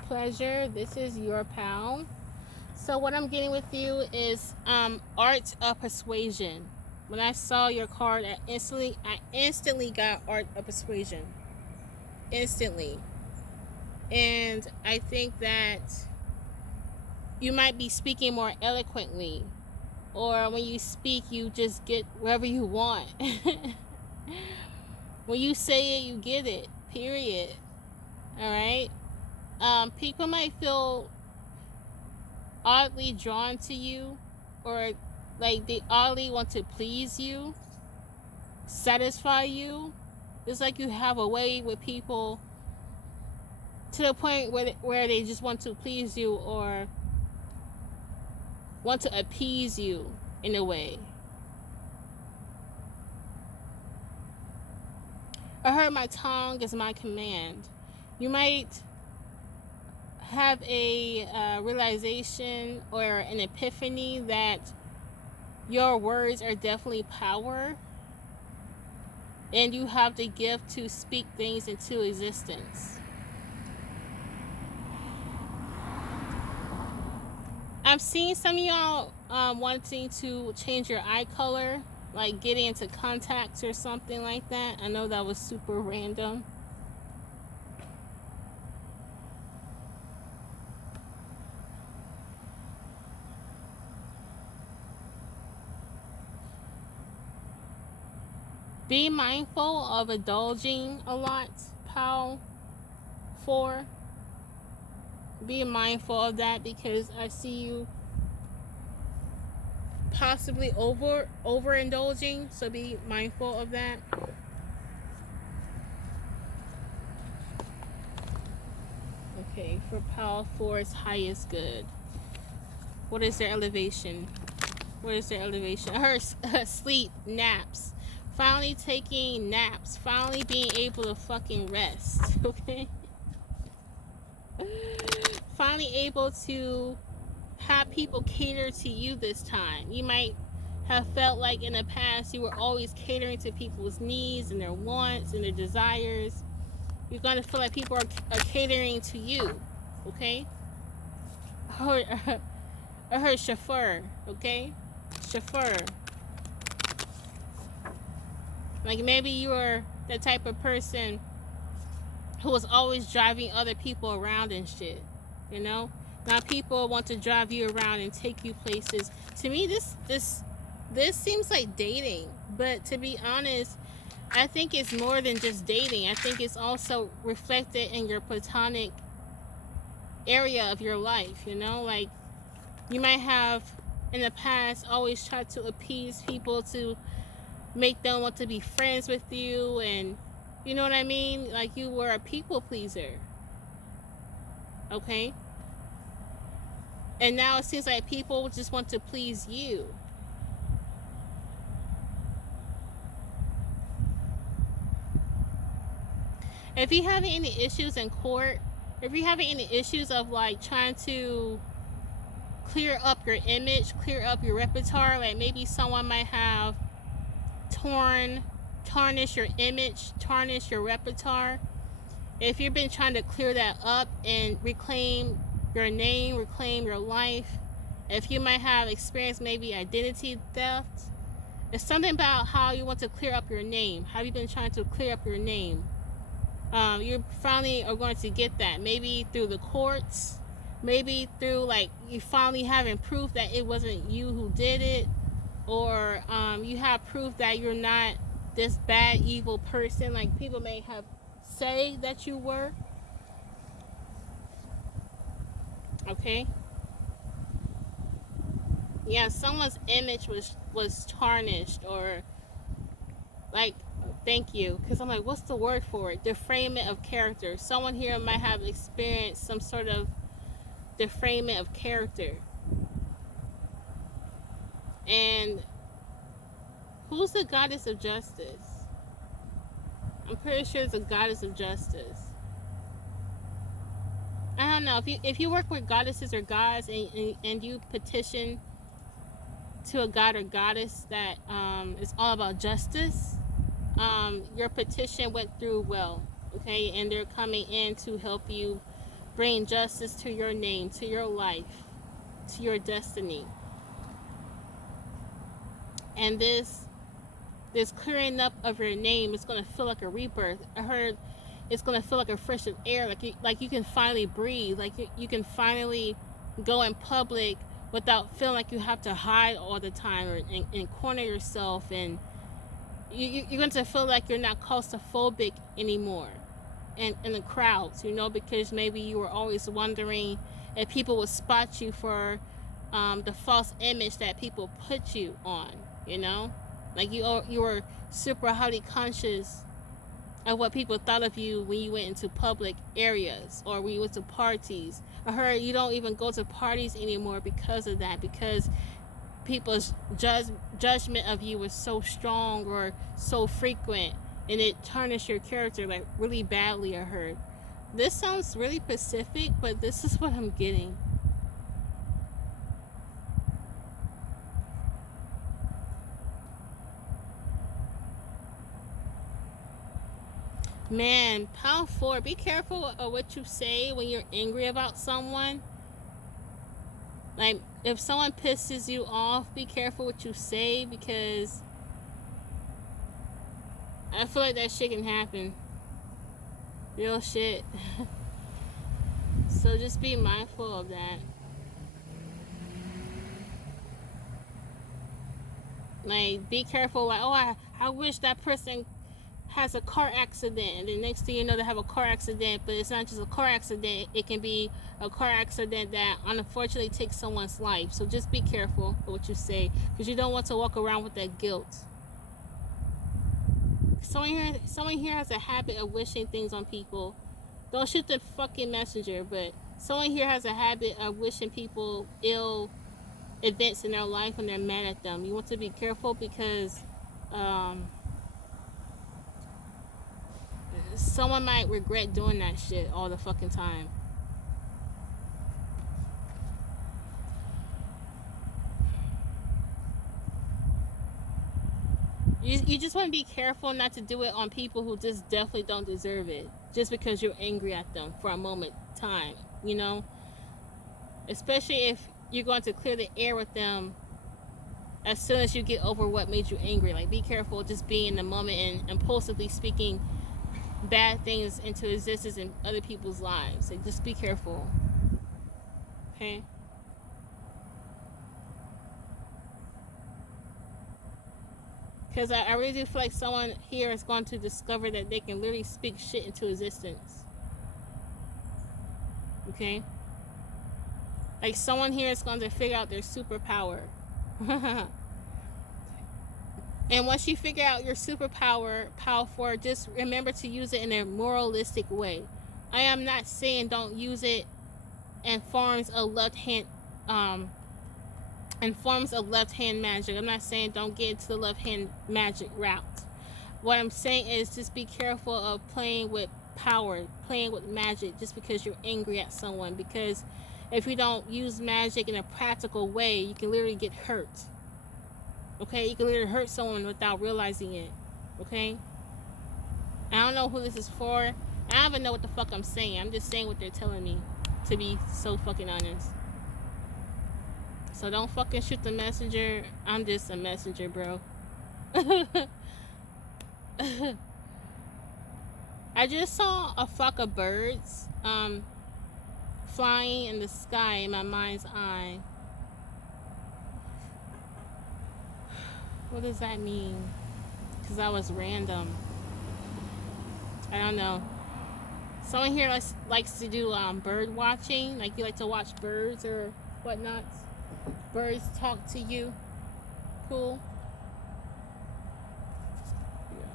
Pleasure, this is your pal. So what I'm getting with you is art of persuasion. When I saw your card, I instantly got art of persuasion. Instantly. And I think that you might be speaking more eloquently, or when you speak, you just get wherever you want. When you say it, you get it. Period. All right. People might feel oddly drawn to you, or like they oddly want to please you, satisfy you. It's like you have a way with people to the point where they just want to please you or want to appease you in a way. I heard my tongue is my command. You might have a realization or an epiphany that your words are definitely power, and you have the gift to speak things into existence. I'm seeing some of y'all wanting to change your eye color, like getting into contacts or something like that. I know that was super random. Be mindful of indulging a lot, pal. 4. Be mindful of that, because I see you possibly overindulging, so be mindful of that. Okay, for pal 4's highest good. What is their elevation? What is their elevation? Her sleep, naps. Finally taking naps. Finally being able to fucking rest. Okay? Finally able to have people cater to you this time. You might have felt like in the past you were always catering to people's needs and their wants and their desires. You're going to feel like people are catering to you. Okay? I heard chauffeur. Okay? Chauffeur. Like maybe you were the type of person who was always driving other people around and shit. You know? Now people want to drive you around and take you places. To me, this seems like dating. But to be honest, I think it's more than just dating. I think it's also reflected in your platonic area of your life. You know? Like, you might have, in the past, always tried to appease people to make them want to be friends with you, and you know what I mean? Like, you were a people pleaser. Okay? And now it seems like people just want to please you. If you're having any issues in court, if you're having any issues of like trying to clear up your image, clear up your repertoire, like maybe someone might have tarnish your image, tarnish your repertoire. If you've been trying to clear that up and reclaim your name, reclaim your life, if you might have experienced maybe identity theft, it's something about how you want to clear up your name. Have you been trying to clear up your name? You finally are going to get that. Maybe through the courts, maybe through like you finally having proof that it wasn't you who did it, or you have proof that you're not this bad, evil person like people may have say that you were. Okay? Yeah, someone's image was tarnished, or like, thank you, because I'm like, what's the word for it? Defrayment of character. Someone here might have experienced some sort of defrayment of character. And who's the goddess of justice? I'm pretty sure it's a goddess of justice. I don't know, if you work with goddesses or gods, and you petition to a god or goddess that is all about justice, your petition went through well. Okay? And they're coming in to help you bring justice to your name, to your life, to your destiny. And this clearing up of your name is going to feel like a rebirth. I heard it's going to feel like a fresh of air, like you can finally breathe, like you can finally go in public without feeling like you have to hide all the time or and corner yourself, and you're going to feel like you're not claustrophobic anymore in the crowds, you know, because maybe you were always wondering if people would spot you for the false image that people put you on, you know, like you were super highly conscious of what people thought of you when you went into public areas or when you went to parties. I heard you don't even go to parties anymore because of that, because people's judgment of you was so strong or so frequent, and it tarnished your character like really badly. I heard. This sounds really specific, but this is what I'm getting. Man, power forward. Be careful of what you say when you're angry about someone. Like, if someone pisses you off, be careful what you say, because I feel like that shit can happen. Real shit. So just be mindful of that. Like, be careful. Like, oh, I wish that person has a car accident, and the next thing you know, they have a car accident. But it's not just a car accident, it can be a car accident that unfortunately takes someone's life. So just be careful of what you say, because you don't want to walk around with that guilt. Someone here has a habit of wishing things on people. Don't shoot the fucking messenger, but someone here has a habit of wishing people ill events in their life when they're mad at them. You want to be careful, because someone might regret doing that shit all the fucking time. You just want to be careful not to do it on people who just definitely don't deserve it, just because you're angry at them for a moment time, you know? Especially if you're going to clear the air with them as soon as you get over what made you angry. Like, be careful just being in the moment and impulsively speaking bad things into existence in other people's lives. Like, just be careful. Okay? Because I really do feel like someone here is going to discover that they can literally speak shit into existence. Okay? Like, someone here is going to figure out their superpower. And once you figure out your superpower, power, just remember to use it in a moralistic way. I am not saying don't use it in forms of left-hand magic. I'm not saying don't get into the left-hand magic route. What I'm saying is just be careful of playing with power, playing with magic just because you're angry at someone. Because if you don't use magic in a practical way, you can literally get hurt. Okay? You can literally hurt someone without realizing it. Okay? I don't know who this is for. I don't even know what the fuck I'm saying. I'm just saying what they're telling me, to be so fucking honest. So don't fucking shoot the messenger. I'm just a messenger, bro. I just saw a flock of birds flying in the sky in my mind's eye. What does that mean? Because that was random. I don't know. Someone here likes to do bird watching. Like, you like to watch birds or whatnot. Birds talk to you. Cool. Yeah.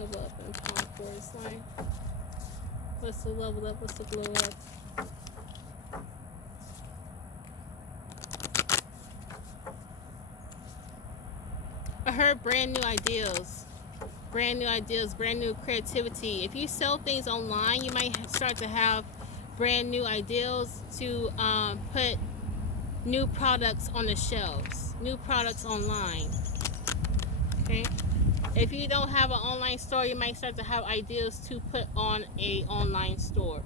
Level up and talk for a slime. What's the level up? What's the glow up? I heard brand new ideas. Brand new ideas, brand new creativity. If you sell things online, you might start to have brand new ideas to put new products on the shelves, new products online. Okay? If you don't have an online store, you might start to have ideas to put on a online store.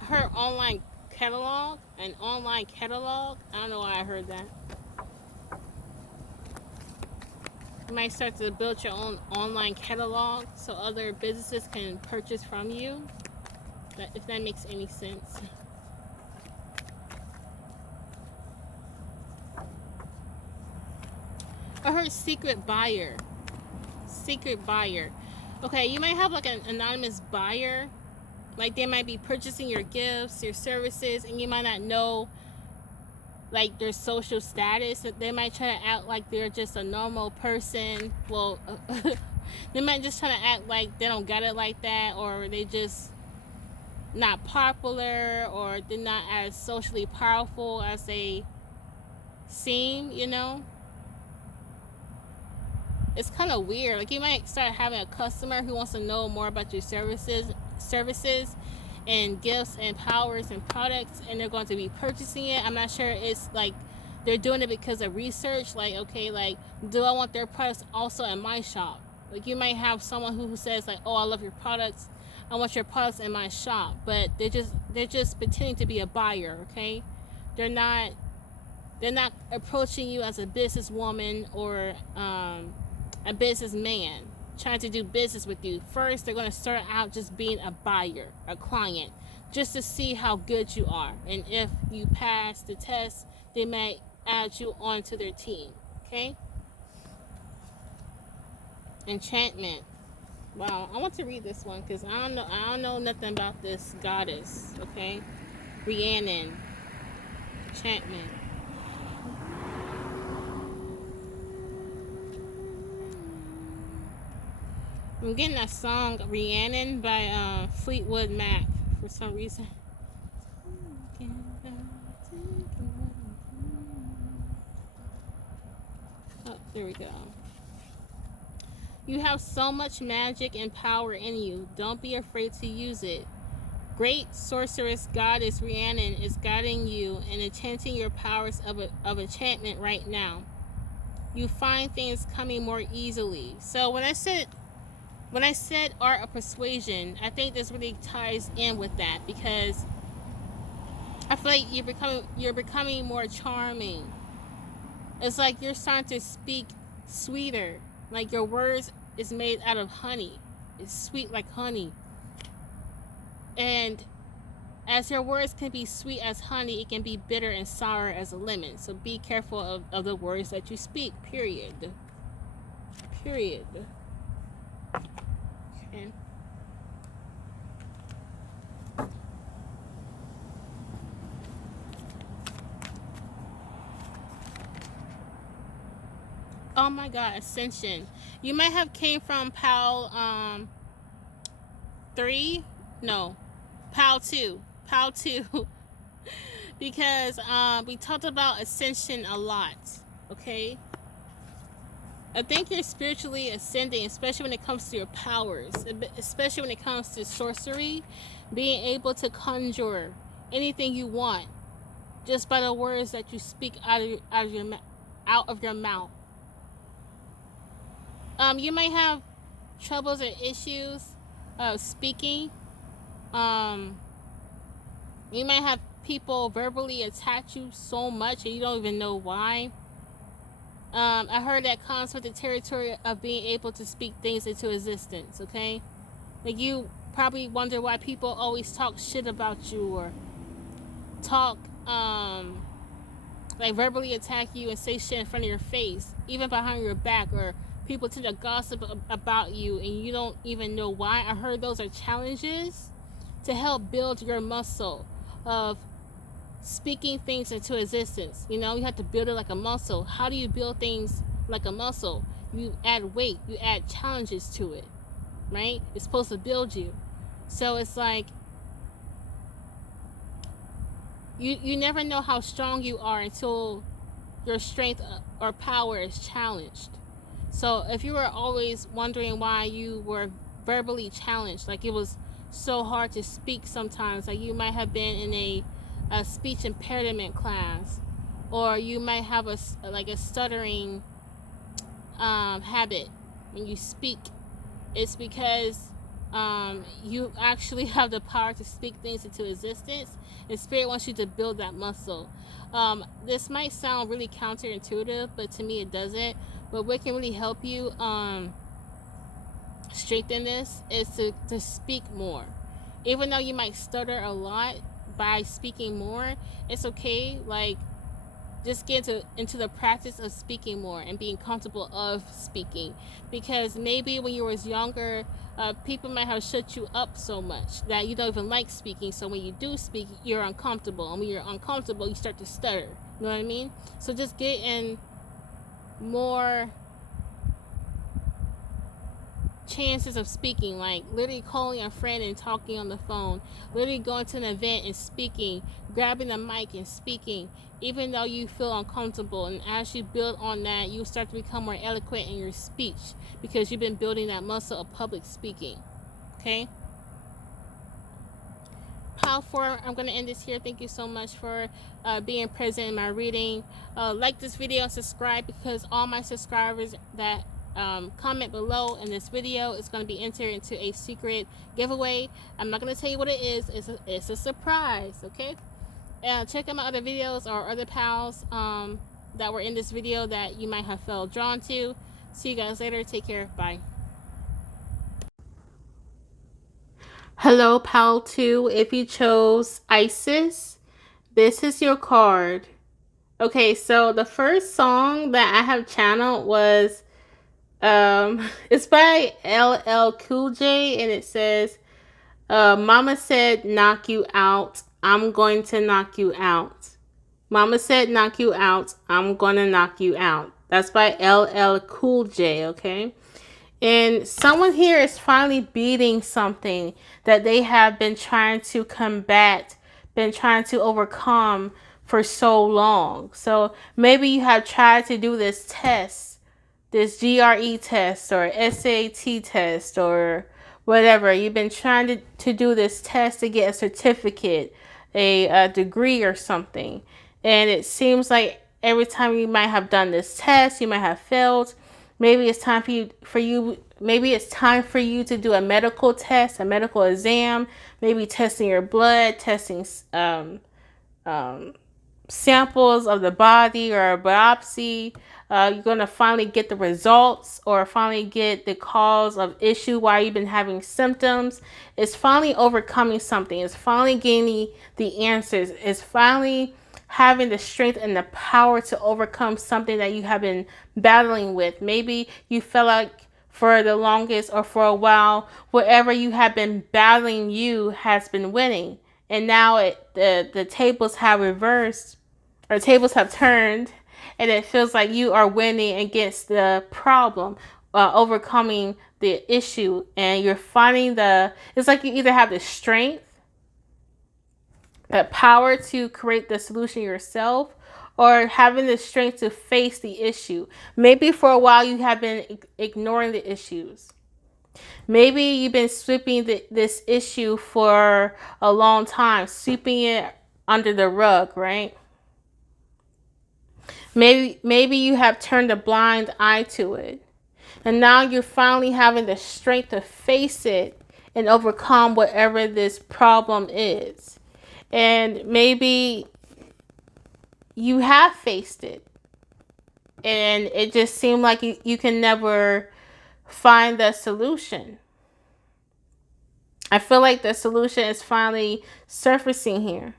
I Her online catalog, an online catalog. I don't know why I heard that. You might start to build your own online catalog so other businesses can purchase from you. If that makes any sense. Or her secret buyer. Secret buyer. Okay, you might have like an anonymous buyer. Like they might be purchasing your gifts, your services, and you might not know like their social status. They might try to act like they're just a normal person. Well, they might just try to act like they don't get it like that, or they just not popular, or they're not as socially powerful as they seem, you know. It's kind of weird. Like you might start having a customer who wants to know more about your services and gifts and powers and products, and they're going to be purchasing it. I'm not sure it's like they're doing it because of research. Like, okay, like, do I want their products also in my shop? Like you might have someone who says like, oh, I love your products, I want your products in my shop, but they're just pretending to be a buyer. Okay, they're not approaching you as a businesswoman or a businessman trying to do business with you. First, they're going to start out just being a buyer, a client, just to see how good you are. And if you pass the test, they might add you onto their team. Okay? Enchantment. Wow, I want to read this one because I don't know nothing about this goddess. Okay? Rhiannon. Enchantment. I'm getting that song Rhiannon by Fleetwood Mac for some reason. Oh, there we go. You have so much magic and power in you. Don't be afraid to use it. Great sorceress goddess Rhiannon is guiding you and enchanting your powers of enchantment right now. You find things coming more easily. So when I said art of persuasion, I think this really ties in with that, because I feel like you're becoming more charming. It's like you're starting to speak sweeter. Like your words is made out of honey. It's sweet like honey. And as your words can be sweet as honey, it can be bitter and sour as a lemon. So be careful of the words that you speak, period. Period. Okay. Oh my God, Ascension. You might have came from PAL 3. No, PAL 2. PAL 2. Because we talked about Ascension a lot. Okay. I think you're spiritually ascending, especially when it comes to your powers, especially when it comes to sorcery, being able to conjure anything you want just by the words that you speak out of your mouth. You might have troubles or issues speaking. You might have people verbally attack you so much and you don't even know why. I heard that comes with the territory of being able to speak things into existence. Okay, like you probably wonder why people always talk shit about you or talk like verbally attack you and say shit in front of your face, even behind your back, or people tend to gossip about you and you don't even know why. I heard those are challenges to help build your muscle of speaking things into existence. You know, you have to build it like a muscle. How do you build things like a muscle? You add weight, you add challenges to it, right? It's supposed to build you. So it's like you never know how strong you are until your strength or power is challenged. So if you were always wondering why you were verbally challenged, like it was so hard to speak sometimes, like you might have been in a speech impairment class, or you might have a stuttering habit when you speak. It's because You actually have the power to speak things into existence, and spirit wants you to build that muscle. This might sound really counterintuitive, but to me it doesn't. But what can really help you strengthen this is to speak more. Even though you might stutter a lot, by speaking more, it's okay. Like, just get into the practice of speaking more and being comfortable of speaking, because maybe when you was younger, people might have shut you up so much that you don't even like speaking. So when you do speak, you're uncomfortable, and when you're uncomfortable, you start to stutter. You know what I mean? So just get in more chances of speaking, like literally calling a friend and talking on the phone, literally going to an event and speaking, grabbing the mic and speaking, even though you feel uncomfortable. And as you build on that, you start to become more eloquent in your speech, because you've been building that muscle of public speaking. Okay, Pile 4, I'm going to end this here. Thank you so much for being present in my reading. Like this video and subscribe, because all my subscribers that comment below in this video is going to be entered into a secret giveaway. I'm not going to tell you what it is. It's a surprise, okay? Check out my other videos or other pals that were in this video that you might have felt drawn to. See you guys later. Take care. Bye. Hello, Pal 2. If you chose Isis, this is your card. Okay, so the first song that I have channeled was it's by LL Cool J, and it says, Mama said knock you out, I'm going to knock you out. Mama said knock you out, I'm gonna knock you out. That's by LL Cool J, okay? And someone here is finally beating something that they have been trying to combat, been trying to overcome for so long. So maybe you have tried to do this test, this GRE test or SAT test or whatever. You've been trying to do this test to get a certificate, a degree or something. And it seems like every time you might have done this test, you might have failed. Maybe it's time maybe it's time for you to do a medical test, a medical exam, maybe testing your blood, testing samples of the body or a biopsy. You're going to finally get the results, or finally get the cause of issue why you've been having symptoms. It's finally overcoming something. It's finally gaining the answers. It's finally having the strength and the power to overcome something that you have been battling with. Maybe you felt like for the longest or for a while, whatever you have been battling you has been winning. And now the tables have reversed, or tables have turned, and it feels like you are winning against the problem, overcoming the issue, and you're finding it's like you either have the strength, that power to create the solution yourself, or having the strength to face the issue. Maybe for a while you have been ignoring the issues. Maybe you've been sweeping this issue for a long time, sweeping it under the rug, right? Maybe you have turned a blind eye to it. And now you're finally having the strength to face it and overcome whatever this problem is. And maybe you have faced it, and it just seemed like you can never find the solution. I feel like the solution is finally surfacing here.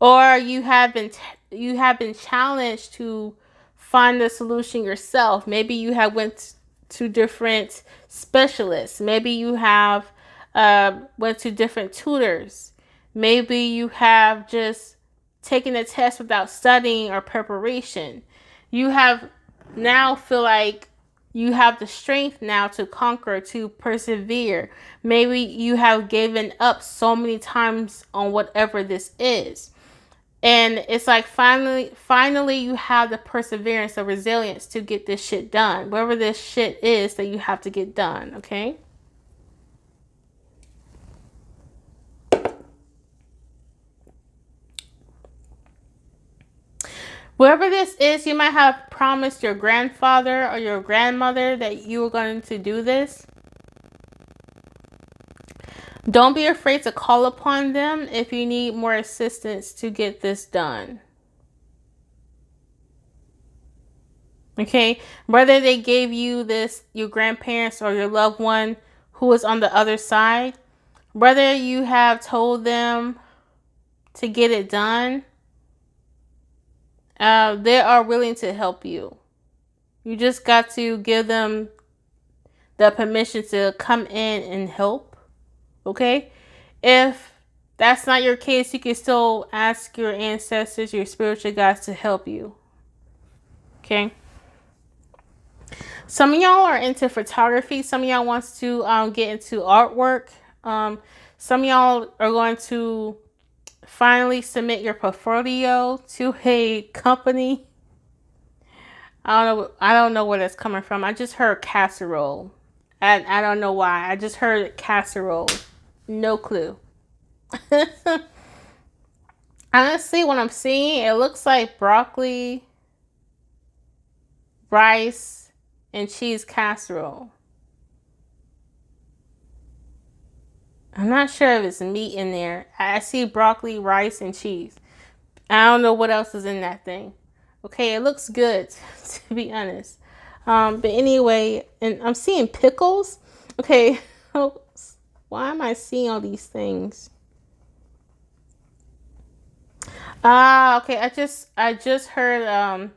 Or you have been challenged to find the solution yourself. Maybe you have went to different specialists. Maybe you have went to different tutors. Maybe you have just taken a test without studying or preparation. You have now feel like you have the strength now to conquer, to persevere. Maybe you have given up so many times on whatever this is. And it's like finally you have the perseverance, the resilience to get this shit done. Whatever this shit is that you have to get done, okay? Whatever this is, you might have promised your grandfather or your grandmother that you were going to do this. Don't be afraid to call upon them if you need more assistance to get this done. Okay, whether they gave you this, your grandparents or your loved one who is on the other side, whether you have told them to get it done, they are willing to help you. You just got to give them the permission to come in and help. Okay, if that's not your case, you can still ask your ancestors, your spiritual guides to help you. Okay. Some of y'all are into photography. Some of y'all wants to get into artwork. Some of y'all are going to finally submit your portfolio to a company. I don't know where that's coming from. I just heard casserole. I don't know why. I just heard casserole. No clue. Honestly, what I'm seeing, it looks like broccoli, rice, and cheese casserole. I'm not sure if it's meat in there. I see broccoli, rice, and cheese. I don't know what else is in that thing. Okay, it looks good, to be honest. But anyway, and I'm seeing pickles. Okay, why am I seeing all these things? Okay. I just heard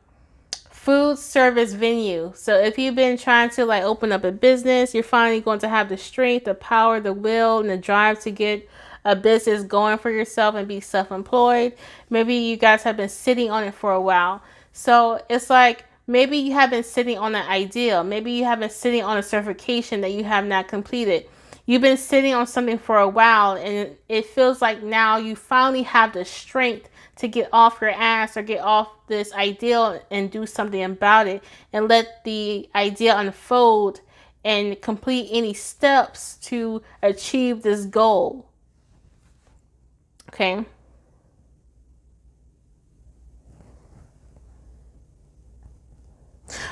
food service venue. So if you've been trying to like open up a business, you're finally going to have the strength, the power, the will, and the drive to get a business going for yourself and be self-employed. Maybe you guys have been sitting on it for a while. So it's like maybe you have been sitting on an ideal. Maybe you have been sitting on a certification that you have not completed. You've been sitting on something for a while, and it feels like now you finally have the strength to get off your ass or get off this ideal and do something about it and let the idea unfold and complete any steps to achieve this goal. Okay.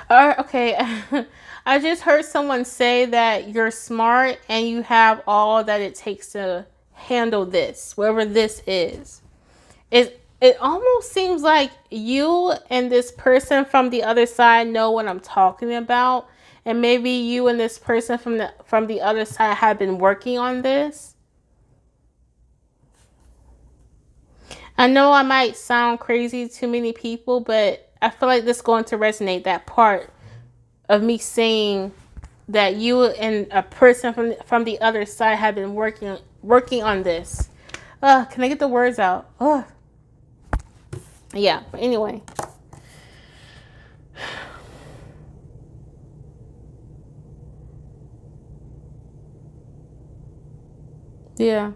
Okay. I just heard someone say that you're smart and you have all that it takes to handle this, whatever this is. It almost seems like you and this person from the other side know what I'm talking about, and maybe you and this person from the other side have been working on this. I know I might sound crazy to many people, but I feel like this is going to resonate, that part of me saying that you and a person from the other side have been working on this. Can I get the words out? Yeah, but anyway. Yeah.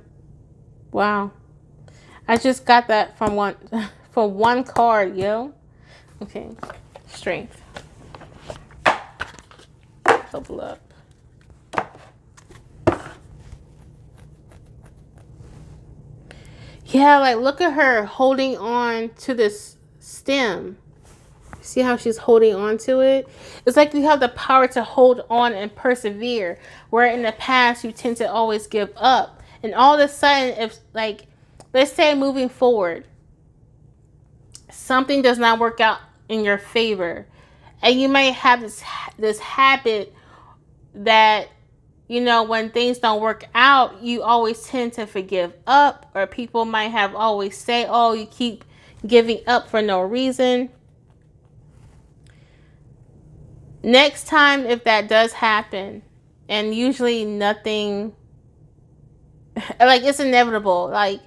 Wow. I just got that from one card, yo. Okay. Strength. Double up. Yeah, like look at her holding on to this stem. See how she's holding on to it? It's like you have the power to hold on and persevere, where in the past you tend to always give up. And all of a sudden, if like, let's say moving forward, something does not work out in your favor, and you might have this habit that, you know, when things don't work out, you always tend to forgive up, or people might have always say, oh, you keep giving up for no reason. Next time, if that does happen, and usually nothing, like it's inevitable, like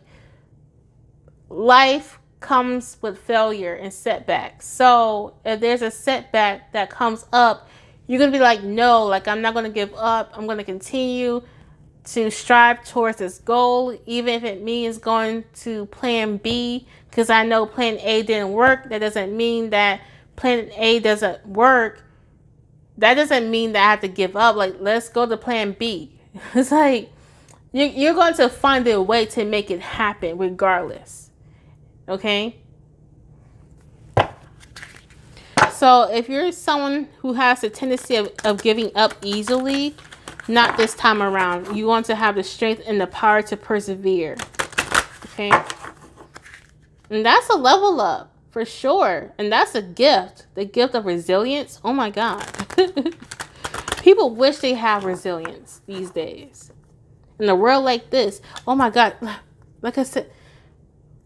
life comes with failure and setbacks. So if there's a setback that comes up, you're going to be like, no, like I'm not going to give up. I'm going to continue to strive towards this goal, even if it means going to plan B, because I know plan A didn't work. That doesn't mean that plan A doesn't work. That doesn't mean that I have to give up. Like, let's go to plan B. It's like, you're going to find a way to make it happen regardless. Okay? So if you're someone who has a tendency of giving up easily, not this time around. You want to have the strength and the power to persevere. Okay? And that's a level up, for sure. And that's a gift. The gift of resilience. Oh my God. People wish they have resilience these days. In a world like this, oh my God. Like I said,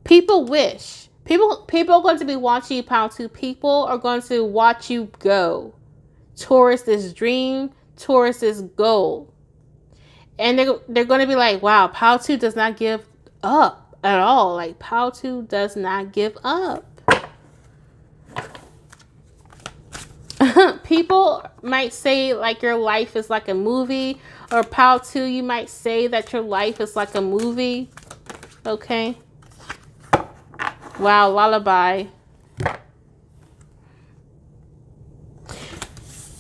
people wish. People are going to be watching you, Pound 2. People are going to watch you go towards this dream, towards this goal. And they're going to be like, wow, Pound 2 does not give up at all. Like, Pound 2 does not give up. People might say like your life is like a movie, or Pound 2, you might say that your life is like a movie. Okay. Wow, lullaby.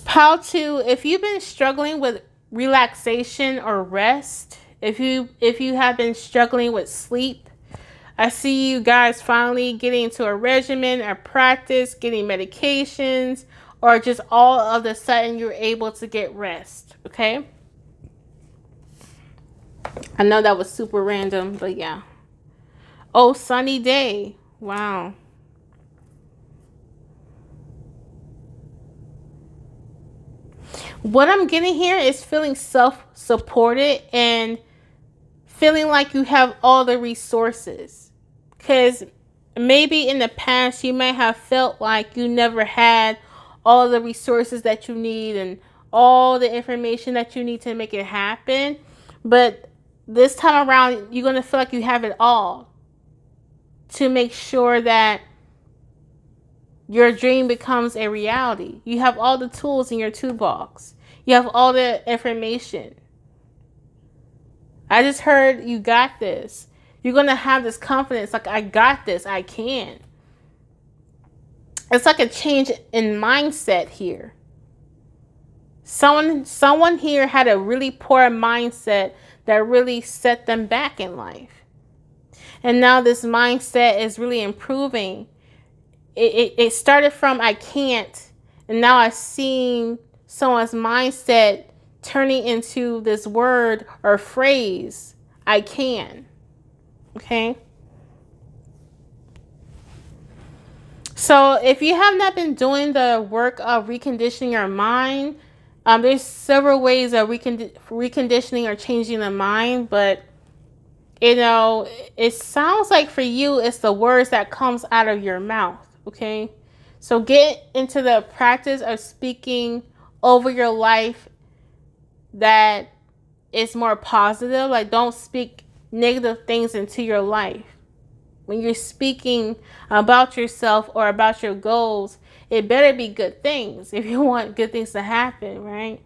Pound 2, if you've been struggling with relaxation or rest, if you have been struggling with sleep, I see you guys finally getting into a regimen, a practice, getting medications, or just all of a sudden you're able to get rest. Okay. I know that was super random, but yeah. Oh, sunny day. Wow. What I'm getting here is feeling self-supported and feeling like you have all the resources. Because maybe in the past you might have felt like you never had all the resources that you need and all the information that you need to make it happen. But this time around, you're going to feel like you have it all to make sure that your dream becomes a reality. You have all the tools in your toolbox. You have all the information. I just heard you got this. You're going to have this confidence, like, I got this, I can. It's like a change in mindset here. Someone here had a really poor mindset that really set them back in life. And now this mindset is really improving. It started from I can't, and now I've seen someone's mindset turning into this word or phrase, I can. Okay? So if you have not been doing the work of reconditioning your mind, there's several ways of reconditioning or changing the mind, but you know, it sounds like for you, it's the words that comes out of your mouth. Okay. So get into the practice of speaking over your life that is more positive. Like, don't speak negative things into your life. When you're speaking about yourself or about your goals, it better be good things if you want good things to happen, right?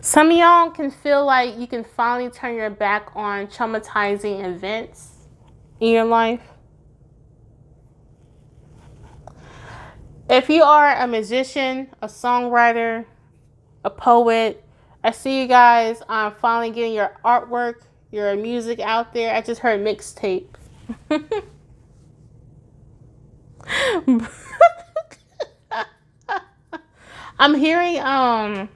Some of y'all can feel like you can finally turn your back on traumatizing events in your life. If you are a musician, a songwriter, a poet, I see you guys finally getting your artwork, your music out there. I just heard mixtape. I'm hearing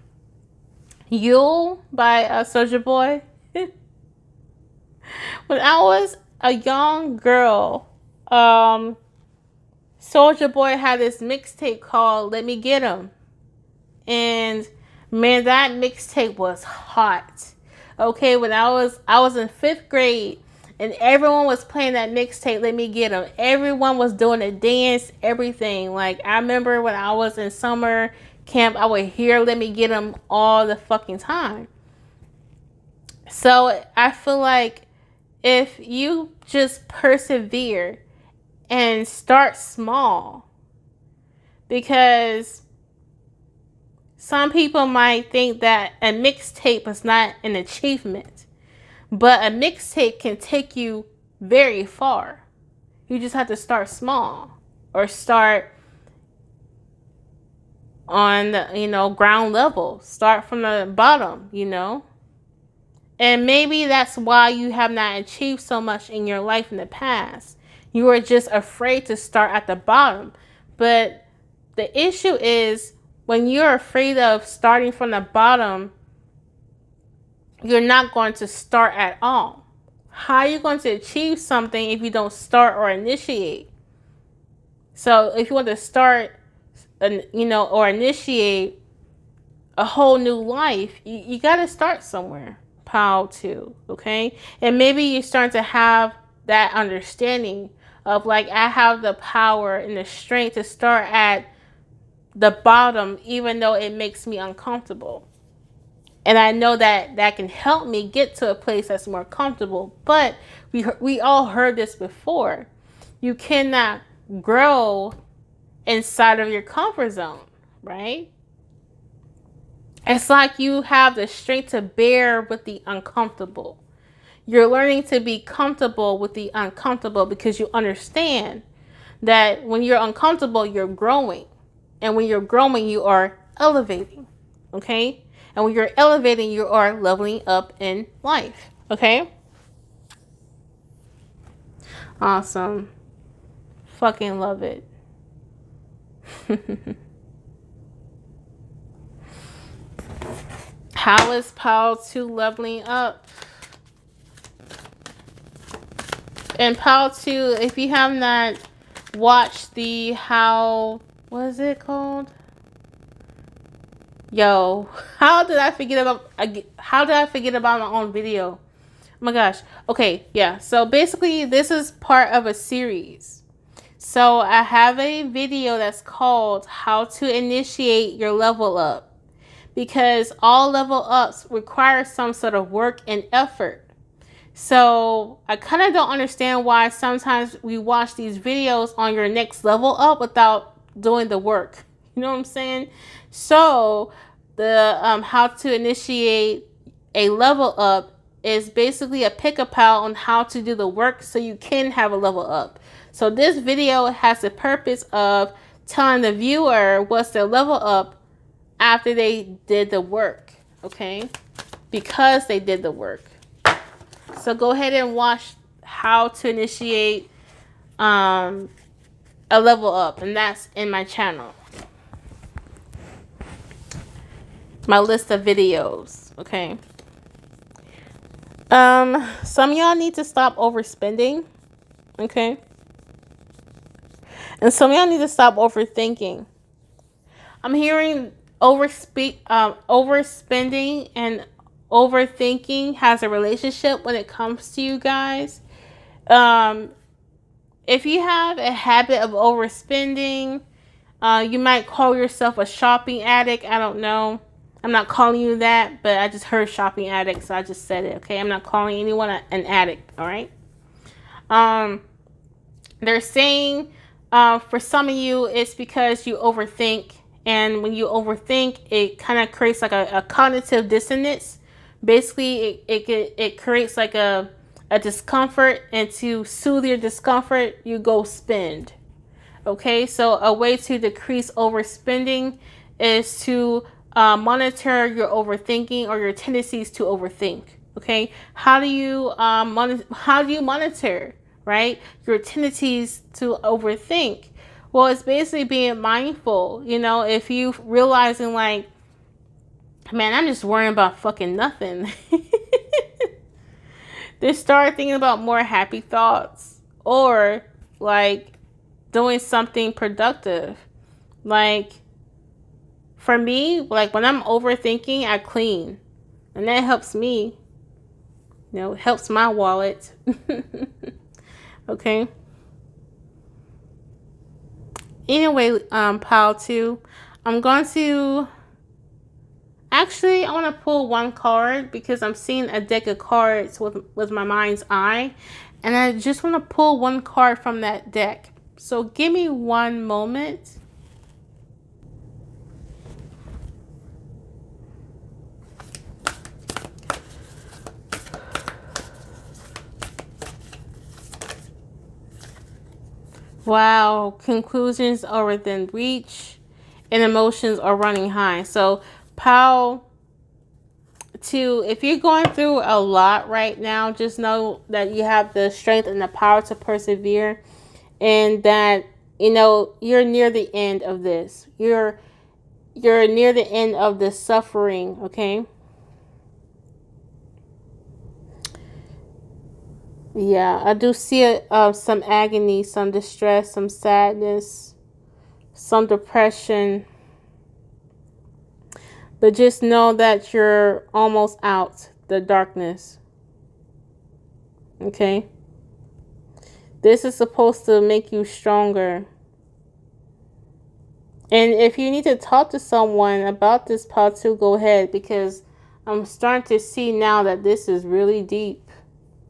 Yule by Soulja Boy. When I was a young girl, Soulja Boy had this mixtape called Let Me Get 'Em. And man, that mixtape was hot. Okay, when I was in 5th grade and everyone was playing that mixtape, Let Me Get 'Em. Everyone was doing a dance, everything. Like, I remember when I was in summer camp, I would hear Let Me Get 'Em all the fucking time. So I feel like if you just persevere and start small, because some people might think that a mixtape is not an achievement, but a mixtape can take you very far. You just have to start small or start on the, ground level. Start from the bottom, And maybe that's why you have not achieved so much in your life in the past. You are just afraid to start at the bottom. But the issue is when you're afraid of starting from the bottom, you're not going to start at all. How are you going to achieve something if you don't start or initiate? So if you want to start, or initiate a whole new life, you got to start somewhere. Pile 2, okay? And maybe you're starting to have that understanding of like, I have the power and the strength to start at the bottom, even though it makes me uncomfortable. And I know that that can help me get to a place that's more comfortable. But we all heard this before. You cannot grow inside of your comfort zone, right? It's like you have the strength to bear with the uncomfortable. You're learning to be comfortable with the uncomfortable because you understand that when you're uncomfortable, you're growing. And when you're growing, you are elevating. Okay? And when you're elevating, you are leveling up in life. Okay? Awesome. Fucking love it. How is Pile 2 leveling up? And Pile 2, if you have not watched the what is it called? Yo, how did I forget about my own video? Oh my gosh. Okay, yeah. So basically, this is part of a series. So I have a video that's called How to Initiate Your Level Up. Because all level ups require some sort of work and effort. So I kind of don't understand why sometimes we watch these videos on your next level up without doing the work. You know what I'm saying? So the how to initiate a level up is basically a pick-a-pal on how to do the work so you can have a level up. So this video has the purpose of telling the viewer what's their level up after they did the work, okay? Because they did the work. So go ahead and watch how to initiate a level up, and that's in my channel. My list of videos, okay? Some of y'all need to stop overspending, okay? And some of y'all need to stop overthinking. I'm hearing overspending and overthinking has a relationship when it comes to you guys. If you have a habit of overspending, you might call yourself a shopping addict. I don't know. I'm not calling you that, but I just heard shopping addict, so I just said it, okay? I'm not calling anyone an addict, all right? They're saying for some of you, it's because you overthink. And when you overthink, it kind of creates like a cognitive dissonance. Basically, it creates like a discomfort, and to soothe your discomfort, you go spend. Okay, so a way to decrease overspending is to monitor your overthinking or your tendencies to overthink. Okay, how do you monitor, right, your tendencies to overthink? Well, it's basically being mindful. You know, if you realizing like, man, I'm just worrying about fucking nothing. Then start thinking about more happy thoughts, or like doing something productive. Like for me, like when I'm overthinking, I clean, and that helps me. You know, it helps my wallet. Okay. Anyway, Pile 2, I'm going to... Actually, I want to pull one card because I'm seeing a deck of cards with my mind's eye. And I just want to pull one card from that deck. So give me one moment. Wow, conclusions are within reach and emotions are running high. So Pile if you're going through a lot right now, just know that you have the strength and the power to persevere, and that, you know, you're near the end of this. You're near the end of the suffering, okay? Yeah, I do see some agony, some distress, some sadness, some depression. But just know that you're almost out the darkness. Okay? This is supposed to make you stronger. And if you need to talk to someone about this part too, go ahead, because I'm starting to see now that this is really deep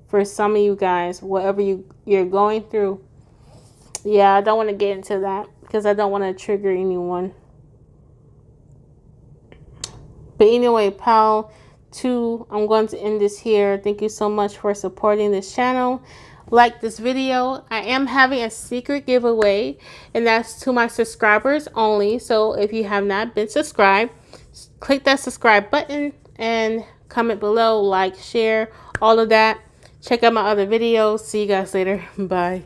for some of you guys, whatever you're going through. Yeah, I don't want to get into that because I don't want to trigger anyone. But anyway, pal 2, I'm going to end this here. Thank you so much for supporting this channel. Like this video. I am having a secret giveaway, and that's to my subscribers only. So if you have not been subscribed, click that subscribe button and comment below, like, share, all of that. Check out my other videos. See you guys later. Bye.